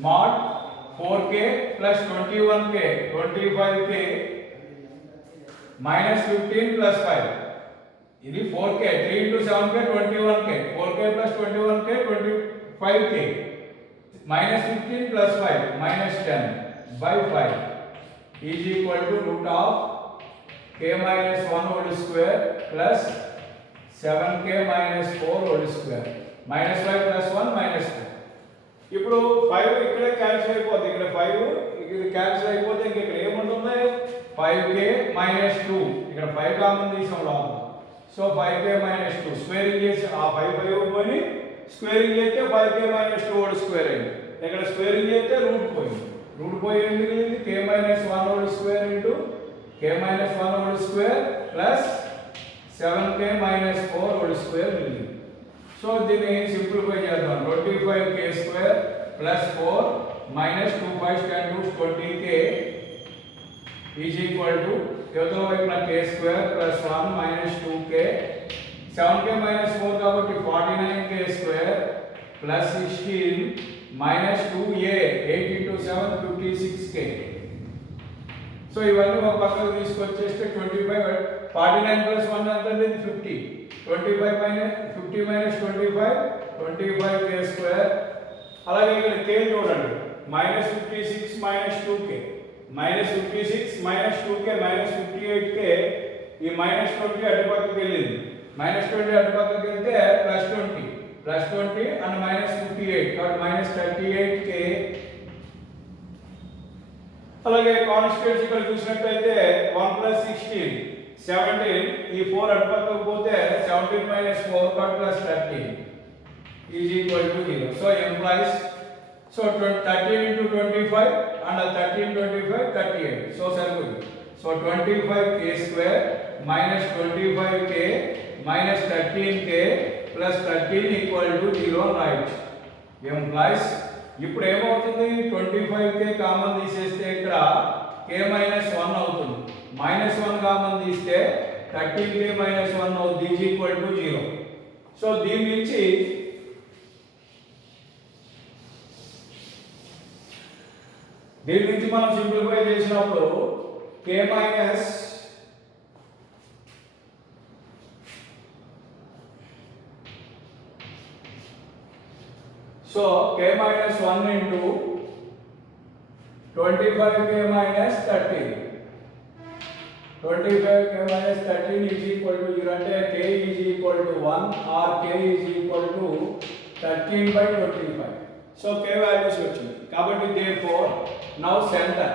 mod 4k plus 21k 25k minus 15 plus 5. ఇది 4k 3 into 7k 21k 4k plus 21k 25k minus 15 plus 5 minus 10 by 5 is equal to root of k minus 1 whole square plus 7k minus 4 whole square minus 5 plus 1 minus 2. ఇప్పుడు 5 ఇక్కడే cancel అయిపోతుంది, ఇక్కడ 5 ఇది cancel అయిపోతే ఇంక ఇక్కడ ఏముంటుంది? 5k minus 2, ఇక్కడ 5 కామన్ తీసాం లోపల. సో 5k minus 2 స్క్వేరింగ్ చేసి ఆ 5 పోయి స్క్వేరింగ్ చేస్తే 5k minus 2 హోల్ స్క్వేర్ అయింది. ఇక్కడ స్క్వేరింగ్ చేస్తే రూట్ పోయి ఏం మిగిలింది? k minus 1 whole square into k minus 1 whole square plus 7k minus 4 whole square million. So దీన్ని సింప్లిఫై చేద్దాం 25k square plus 4 minus 2 5 can do 20k is equal to యువతల వైపున k square plus 1 minus 2k 7k minus 4 కాబట్టి 49k square plus 16 minus 2a 8 into 7 56k. So ఇవన్నీ ఒక పక్కకు తీసుకొచ్చేస్తే 25 49 plus 1 ఎంత అంటే 50 25 minus 50 minus 25 25k square. అలాగే ఇక్కడ k చూడండి minus 56 minus 2k minus 56 minus 2k minus 58k ఈ minus 20 అటు పక్కకి వెళ్ళింది minus 20 అటు పక్కకి వెళ్తే plus 20 and minus 58 కాబట్టి minus 38k. అలాగే కాన్స్టెంట్స్ ఇక్కడ చూసినట్లయితే 1 plus 16 17 ఈ 4 అటు పక్కకు పోతే 17 minus 4 plus 13 is equal to 0. So implies so 13 into 25 and 13 25 38. So circle. So 25k square minus 25k minus 13k plus 13 equal to 0 right. Implies ఇప్పుడు ఏమవుతుంది 25k కామన్ తీసేస్తే ఇక్కడ k minus 1 అవుతుంది minus 1 కామన్ తీస్తే 13k minus 1 అవుతుంది is equal to 0. So దీని నుంచి మనం సింప్లిఫై చేసినప్పుడు k minus so k minus 1 into 25k minus 13 25k minus 13 is equal to 0 అంటే k is equal to 1 or k is equal to 13 by 25. So k values వచ్చింది కాబట్టి therefore now center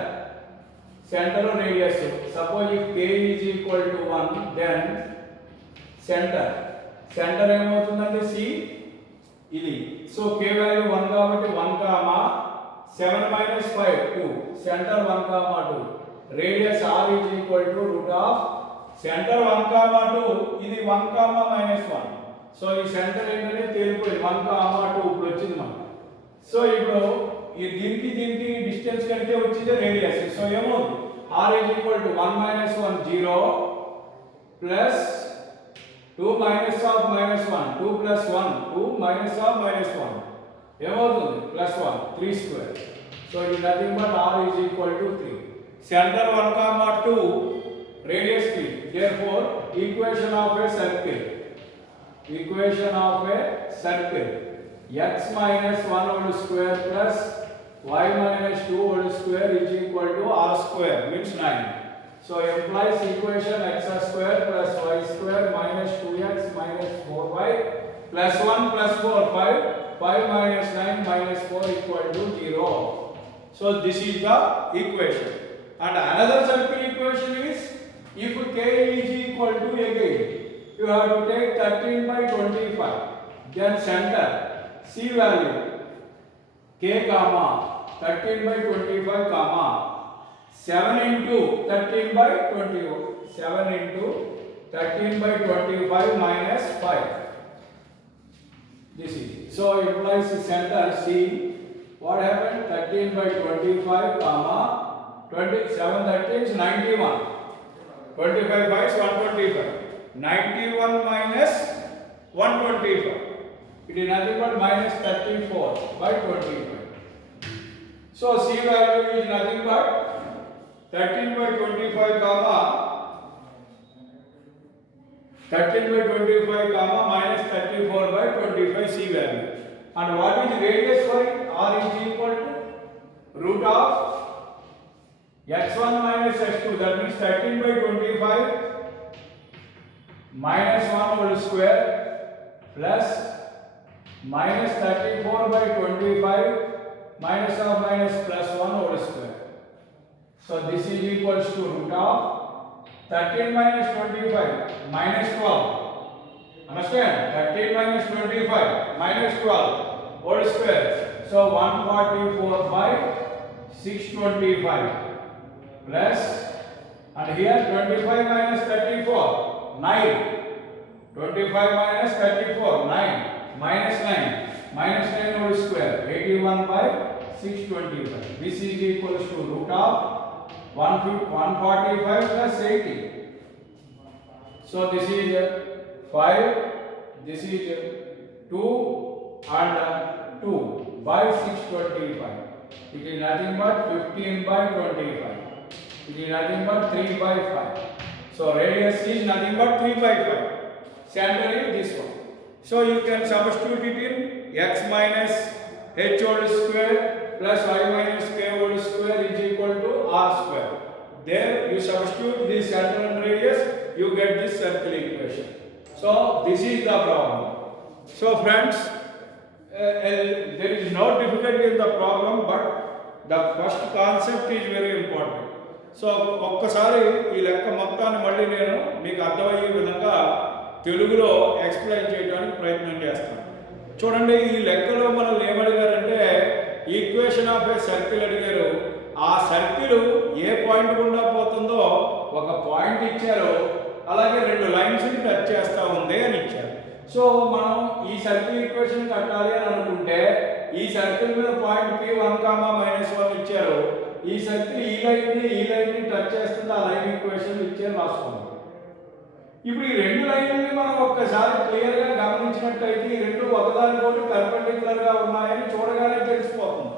radius suppose if k is equal to 1 then center ఏమవుతుందంటే c ఇది so k value 1 కాబట్టి 1 comma 7 minus 5 2 center 1 comma 2 radius r is equal to root of center 1 comma 2 ఇది 1 comma minus 1. So ఈ centre ఏంటంటే తేలిపోయింది 1 comma 2 ఇప్పుడు వచ్చింది మనకు. సో ఇప్పుడు ఈ దీనికి డిస్టెన్స్ కంటే వచ్చింది రేడియస్. సో ఏమవుతుంది r is equal to 1 minus 1 0 plus 2 minus of minus 1 2 plus 1 2 minus of minus 1 ఏమవుతుంది plus 1 3 square. So it is nothing but r is equal to 3. Center 1 comma 2 radius 3. Therefore equation of a circle x minus 1 whole square plus y minus 2 whole square is equal to r square means 9. So implies equation x square plus y square minus 2x minus 4y plus 1 plus 4 5 minus 9 minus 4 equal to 0. So this is the equation. And another circle equation is if k is equal to again you have to take 13 by 25 then center c value k comma 13 by 25 comma 7 into 13 by 25 minus 5. This is so implies the center C. What happened? 13 by 25 comma 27 that is 91. 25 by 125. 91 minus 125. It is nothing but minus 34 by 25. So C value is nothing but 13 by 25 comma 13 by 25 comma minus 34 by 25 C value. And what is radius for it? R is equal to root of x1 minus x2 that means 13 by 25 minus 1 whole square plus minus 34 by 25 minus of minus plus 1 whole square. So this is equals to root of 13 minus 25 minus 12. Understand? 13 minus 25 minus 12 whole square. So 144 by 625 plus and here 25 minus 34 9 25 minus 34, 9. Minus 9. Minus 9 whole square. 81 by 625. This is equals to root of 145 plus 80. So this is 5. This is 2 and 2 by 625. It is nothing but 15 by 25. It is nothing but 3 by 5. So radius is nothing but 3 by 5. Center is this one. So you can substitute it in x minus h whole square plus y minus k whole square is equal to r square. There you substitute this center and radius, you get this circle equation. So this is the problem. So friends, there is no difficulty in the problem, but the first concept is very important. So ఒక్కసారి ఈ లెక్క మొత్తాన్ని మళ్ళీ నేను మీకు అర్థమయ్యే విధంగా తెలుగులో ఎక్స్ప్లెయిన్ చేయడానికి ప్రయత్నం చేస్తాను. చూడండి, ఈ లెక్కలో మనల్ని ఏమడిగారంటే ఈక్వేషన్ ఆఫ్ ఏ సర్కిల్ అడిగారు. ఆ సర్కిల్ ఏ పాయింట్ గుండా పోతుందో ఒక పాయింట్ ఇచ్చారు, అలాగే 2 లైన్స్ని టచ్ చేస్తూ ఉంది అని ఇచ్చారు. సో మనం ఈ సర్కిల్ ఈక్వేషన్ కట్టాలి అని అనుకుంటే ఈ సర్కిల్ మీద పాయింట్ P1, -1 ఇచ్చారు. ఈ సర్కిల్ ఈ లైన్ని టచ్ చేస్తుంది, ఆ లైన్ ఈక్వేషన్ ఇచ్చారు, రాసుకోండి. ఇప్పుడు ఈ 2 లైన్లని మనం ఒక్కసారి క్లియర్గా గమనించినట్టయితే ఈ 2 ఒకదానికొకటి పర్పెండిక్యులర్గా ఉన్నాయని చూడగానే తెలిసిపోతుంది.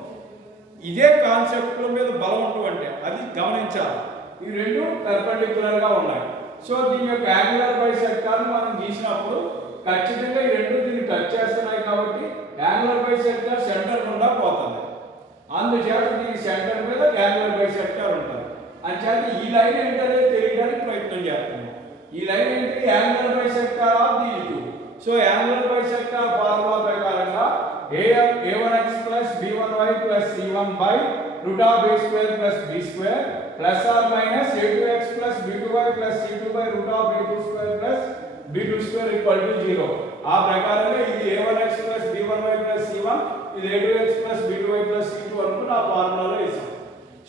ఇదే కాన్సెప్ట్ల మీద బలం ఉంటుందంటే అది గమనించాలి. ఈ 2 పర్పెండిక్యులర్గా ఉన్నాయి. సో దీని యొక్క యాంగులర్ బైసెక్టార్ని మనం గీసినప్పుడు ఖచ్చితంగా ఈ 2 దీన్ని టచ్ చేస్తున్నాయి కాబట్టి యాంగులర్ బైసెక్టార్ సెంటర్ గుండా పోతుంది. అందుచేత దీని సెంటర్ మీద యాంగులర్ బైసెక్టార్ ఉంటుంది. అంచేత ఈ లైన్ ఏంటనే తెలియడానికి ప్రయత్నం చేస్తున్నాం. ఈ లైన్ ఏంటి? Angular bisector of these two. So angular bisector formula ప్రకారంగా a1x plus b1y plus c1 by root of a square plus b square plus or minus a2x plus b2y plus c2 by root of a2 square plus b2 square equal to 0. ఆ ప్రకారంగా ఇది a1x plus b1y plus c1, ఇది a2x plus b2y plus c2 అనుకుని ఆ ఫార్ములాలో వేసాం.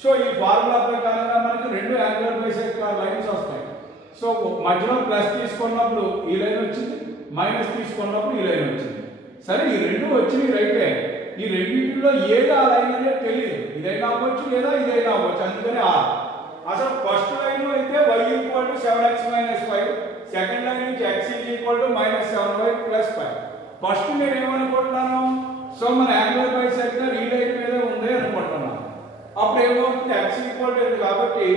So ఈ formula ప్రకారంగా మనకి 2 యాంగులర్ బైసెక్టార్ లైన్స్ వస్తాయి. సో మధ్యలో ప్లస్ తీసుకున్నప్పుడు ఈ లైన్ వచ్చింది, మైనస్ తీసుకున్నప్పుడు ఈ లైన్ వచ్చింది. సరే, ఈ 2 వచ్చినాయి రైటే. ఈ రెండింటిలో ఏది ఆ లైన్ అనేది తెలియదు. ఇదైనా అవ్వచ్చు లేదా ఇదైనా అవ్వచ్చు, అందుకని అసలు ఫస్ట్ లైన్ అయితే y equal to 7x minus 5, second line నుంచి x equal to -7y plus 5. First నేను ఏమనుకుంటున్నాను, సో మన యాంగులర్ బైసెక్టార్ ఈ లైన్ మీద ఉంది అనుకుంటున్నాను. అప్పుడు ఏమవుతుంది, x ఈక్వల్ టు కాబట్టి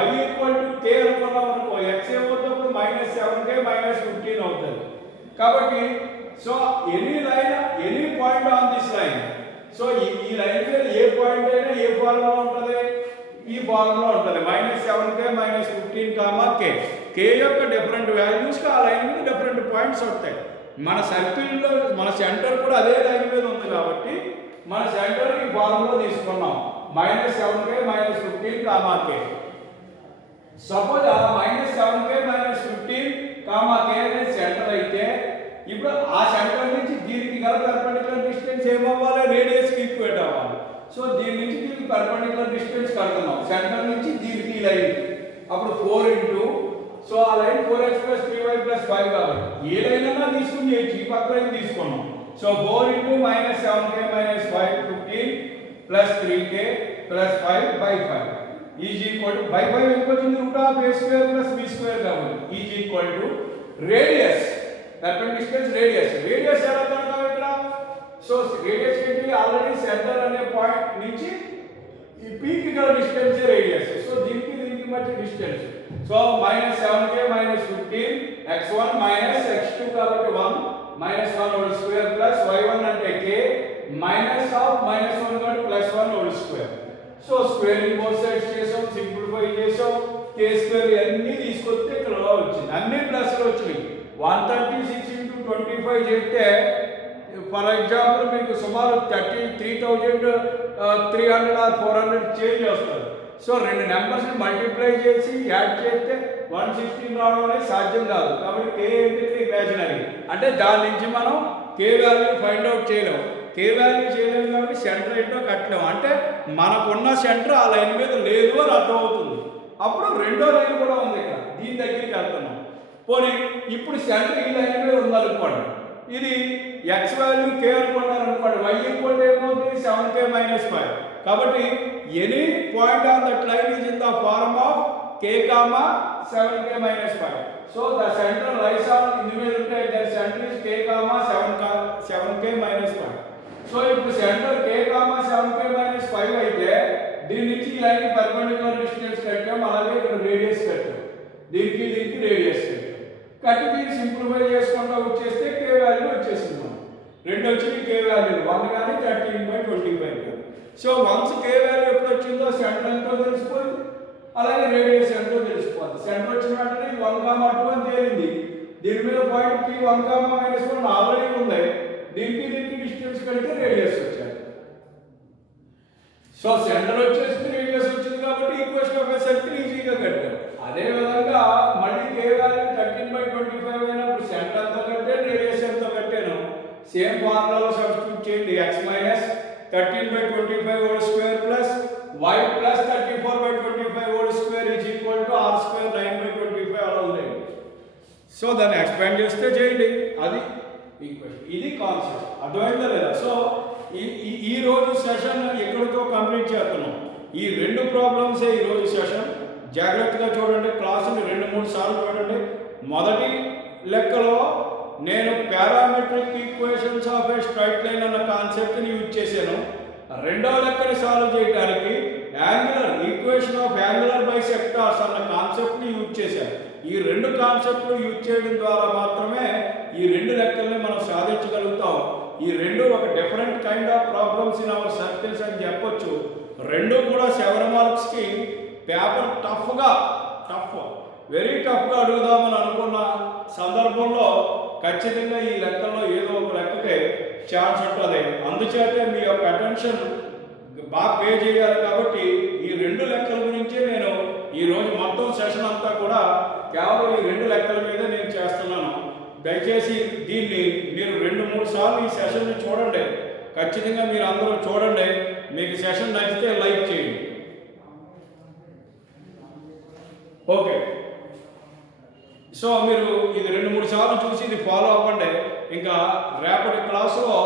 y ఈక్వల్ టు k అనుకున్నాం అనుకో, x ఏమవుతుంది అప్పుడు -7k -15 అవుతుంది. కాబట్టి so any line any point on this line, so ఈ లైన్ మీద ఏ పాయింట్ అయినా ఏ ఫార్ములా ఉంటుంది, ఈ ఫార్ములా ఉంటుంది -7k -15 k యొక్క డిఫరెంట్ వాల్యూస్కి ఆ లైన్ మీద డిఫరెంట్ పాయింట్స్ వస్తాయి. మన సర్కిల్లో మన సెంటర్ కూడా అదే లైన్ మీద ఉంది కాబట్టి మన సెంటర్ ఈ ఫార్ములా తీసుకున్నాం -7k -15 k. సపోజ్ ఆ -7k -15 k అనేది సెంటర్ అయితే ఇప్పుడు ఆ సెంటర్ నుంచి దీనికి గల పర్పెండిక్యులర్ డిస్టెన్స్ ఏమవ్వాలి, రేడియస్కి ఈక్వేట్ అవ్వాలి. సో దీని నుంచి దీనికి పర్పెండిక్యులర్ డిస్టెన్స్ కడుతున్నాం సెంటర్ నుంచి దీనికి లైన్. అప్పుడు 4 ఇంటూ, సో ఆ లైన్ 4x + 3y + 5 కాబట్టి ఏ లైన్ అయినా తీసుకుని చేయొచ్చు, ఈ పక్క లైన్ తీసుకున్నాం. So 4 into -7k -15 plus 3k plus 5 by 5 is equal to by 5 ఎందుకు వచ్చింది, root of a square plus b square కాబట్టి is equal to radius perpendicular radius ఎలా కడతాం ఇక్కడ. సో రేడియస్ ఏంటి, ఆల్రెడీ సెంటర్ అనే పాయింట్ నుంచి ఈ p కి గల డిస్టెన్స్ రేడియస్. సో దీనికి మధ్య distance. So -7k -15 x1 x2 కాబట్టి 1 -1 హోల్ స్క్వేర్ ప్లస్ y1 అంటే k మైనస్ ఆఫ్ -1 కాబట్టి +1 whole square. So squaring both sides చేసాం, సింప్లిఫై చేసాం, k స్క్వేర్ అన్ని తీసుకొస్తే ఇక్కడ వచ్చింది, అన్ని ప్లస్లు వచ్చినాయి. 136 into 25 చేస్తే ఫర్ ఎగ్జాంపుల్ మీకు సుమారు 33,300 or 400 చేంజ్ వస్తుంది. సో 2 నెంబర్స్ని మల్టిప్లై చేసి యాడ్ చేస్తే 116 రావడం అనేది సాధ్యం కాదు. కాబట్టి k ఏంటి, ఇమాజినరీ, అంటే దాని నుంచి మనం k వాల్యూ ఫైండ్ అవుట్ చేయలేము. k వాల్యూ చేయలేము కాబట్టి సెంటర్ ఏంటో కట్టలేము, అంటే మనకున్న సెంటర్ ఆ లైన్ మీద లేదు అని అర్థమవుతుంది. అప్పుడు రెండో లైన్ కూడా ఉంది ఇక్కడ, దీని దగ్గరికి వెళ్తున్నాం. పోనీ ఇప్పుడు సెంటర్ ఈ లైన్ మీద ఉందనుకోండి, ఇది ఎక్స్ వాల్యూ కే అనుకున్నారు అనుకోండి, y ఈక్వల్ టు ఏమవుతుంది 7k - 5. కాబట్టి any point on that line is in the form of k, 7k - 5. So the center lies on ఇది మీద ఉంటే that center is k, 7k - 5. So ఇప్పుడు సెంటర్ k, 7k - 5 అయితే దీని నుంచి ఈ లైన్ పర్పెండిక్యులర్ డిస్టెన్స్ కట్టాం, అలాగే ఇక్కడ రేడియస్ కట్టాం, దీనికి రేడియస్ కట్టాం. కట్టి దీన్ని సింప్లిఫై చేసుకుంటా వచ్చేస్తే k వాల్యూ వచ్చేసింది. రెండు వచ్చింది k వాల్యూ 1 కానీ 13/25 కానీ. సో వన్స్ k వాల్యూ ఎప్పుడు వచ్చిందో సెంటర్ ఎంతో తెలిసిపోయింది, అలాగే రేడియస్ ఎంతో తెలిసిపోతుంది. సెంటర్ వచ్చిన వెంటనే 1, 2 అని తేలింది. దీని మీద పాయింట్ p 1, -1 ఆల్రెడీ ఉంది, దీనికి డిస్టెన్స్ కడితే రేడియస్ వచ్చాయి. సో సెంటర్ వచ్చేసింది, రేడియస్ వచ్చింది, కాబట్టి ఈక్వేషన్ ఆఫ్ ఎ సర్కిల్ ఈజీగా కట్టాం. అదే విధంగా మళ్ళీ k వాల్యూ 13/25 అయినప్పుడు సెంటర్ ఎంతో కట్టాను, రేడియస్ ఎంతో కట్టాను. సేమ్ ఫార్ములాలో సబ్స్టిట్యూట్ చేయండి. x - 13/25 whole square plus y plus 34/25 whole square is equal to r square 9/25 అలా ఉంది. సో దాన్ని ఎక్స్పాండ్ చేస్తే చేయండి, అది ఈక్వేషన్. ఇది కాన్సెప్ట్. అర్థమైందా లేదా? సో ఈ రోజు సెషన్ ఎక్కడితో కంప్లీట్ చేస్తున్నాం. ఈ రెండు ప్రాబ్లమ్సే ఈ రోజు సెషన్. జాగ్రత్తగా చూడండి, క్లాసుని 2-3 సార్లు చూడండి. మొదటి లెక్కలో నేను parametric equations of a straight line అన్న కాన్సెప్ట్ని యూజ్ చేశాను. రెండవ లెక్కని సాల్వ్ చేయడానికి angular equation of angular bisectors అన్న కాన్సెప్ట్ని యూజ్ చేశాను. ఈ రెండు కాన్సెప్ట్లు యూజ్ చేయడం ద్వారా మాత్రమే ఈ రెండు లెక్కల్ని మనం సాధించగలుగుతాం. ఈ రెండు ఒక different kind of problems in our circles అని చెప్పొచ్చు. రెండు కూడా 7 మార్క్స్కి పేపర్ వెరీ టఫ్గా అడుగుదామని అనుకున్న సందర్భంలో ఖచ్చితంగా ఈ లెక్కల్లో ఏదో ఒక లెక్కకే ఛాన్స్ ఉంటుంది. అందుచేతే మీ యొక్క అటెన్షన్ బాగా పే చేయాలి. కాబట్టి ఈ రెండు లెక్కల గురించే నేను ఈరోజు మొత్తం సెషన్ అంతా కూడా కేవలం ఈ రెండు లెక్కల మీద నేను చేస్తున్నాను. దయచేసి దీన్ని మీరు 2-3 సార్లు ఈ సెషన్ని చూడండి. ఖచ్చితంగా మీరు అందరూ చూడండి. మీకు సెషన్ నచ్చితే లైక్ చేయండి. ఓకే, సో మీరు ఇది 2-3 సార్లు చూసి ఇది ఫాలో అవ్వండి. ఇంకా రేపటి క్లాసులో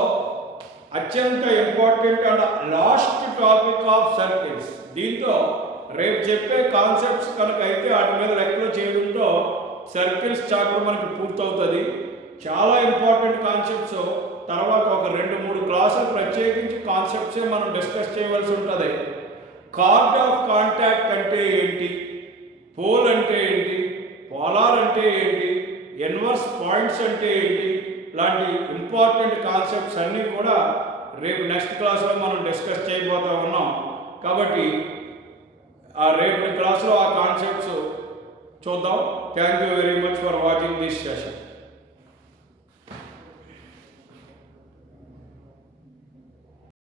అత్యంత important and last topic of circles. దీంతో రేపు చెప్పే కాన్సెప్ట్స్ కనుక అయితే వాటి మీద లెక్కలు చేయడంతో సర్కిల్స్ చాప్టర్ మనకి పూర్తవుతుంది. చాలా ఇంపార్టెంట్ కాన్సెప్ట్స్. తర్వాత ఒక 2-3 క్లాసులు ప్రత్యేకించి కాన్సెప్ట్సే మనం డిస్కస్ చేయవలసి ఉంటుంది. కార్డ్ ఆఫ్ కాంటాక్ట్ అంటే ఏంటి, పోల్ అంటే ఏంటి, పోలార్ అంటే ఏంటి, ఇన్వర్స్ పాయింట్స్ అంటే ఏంటి, లాంటి ఇంపార్టెంట్ కాన్సెప్ట్స్ అన్నీ కూడా రేపు నెక్స్ట్ క్లాస్లో మనం డిస్కస్ చేయబోతా ఉన్నాం. కాబట్టి ఆ రేపటి క్లాస్లో ఆ కాన్సెప్ట్స్ చూద్దాం. Thank you very much for watching this session.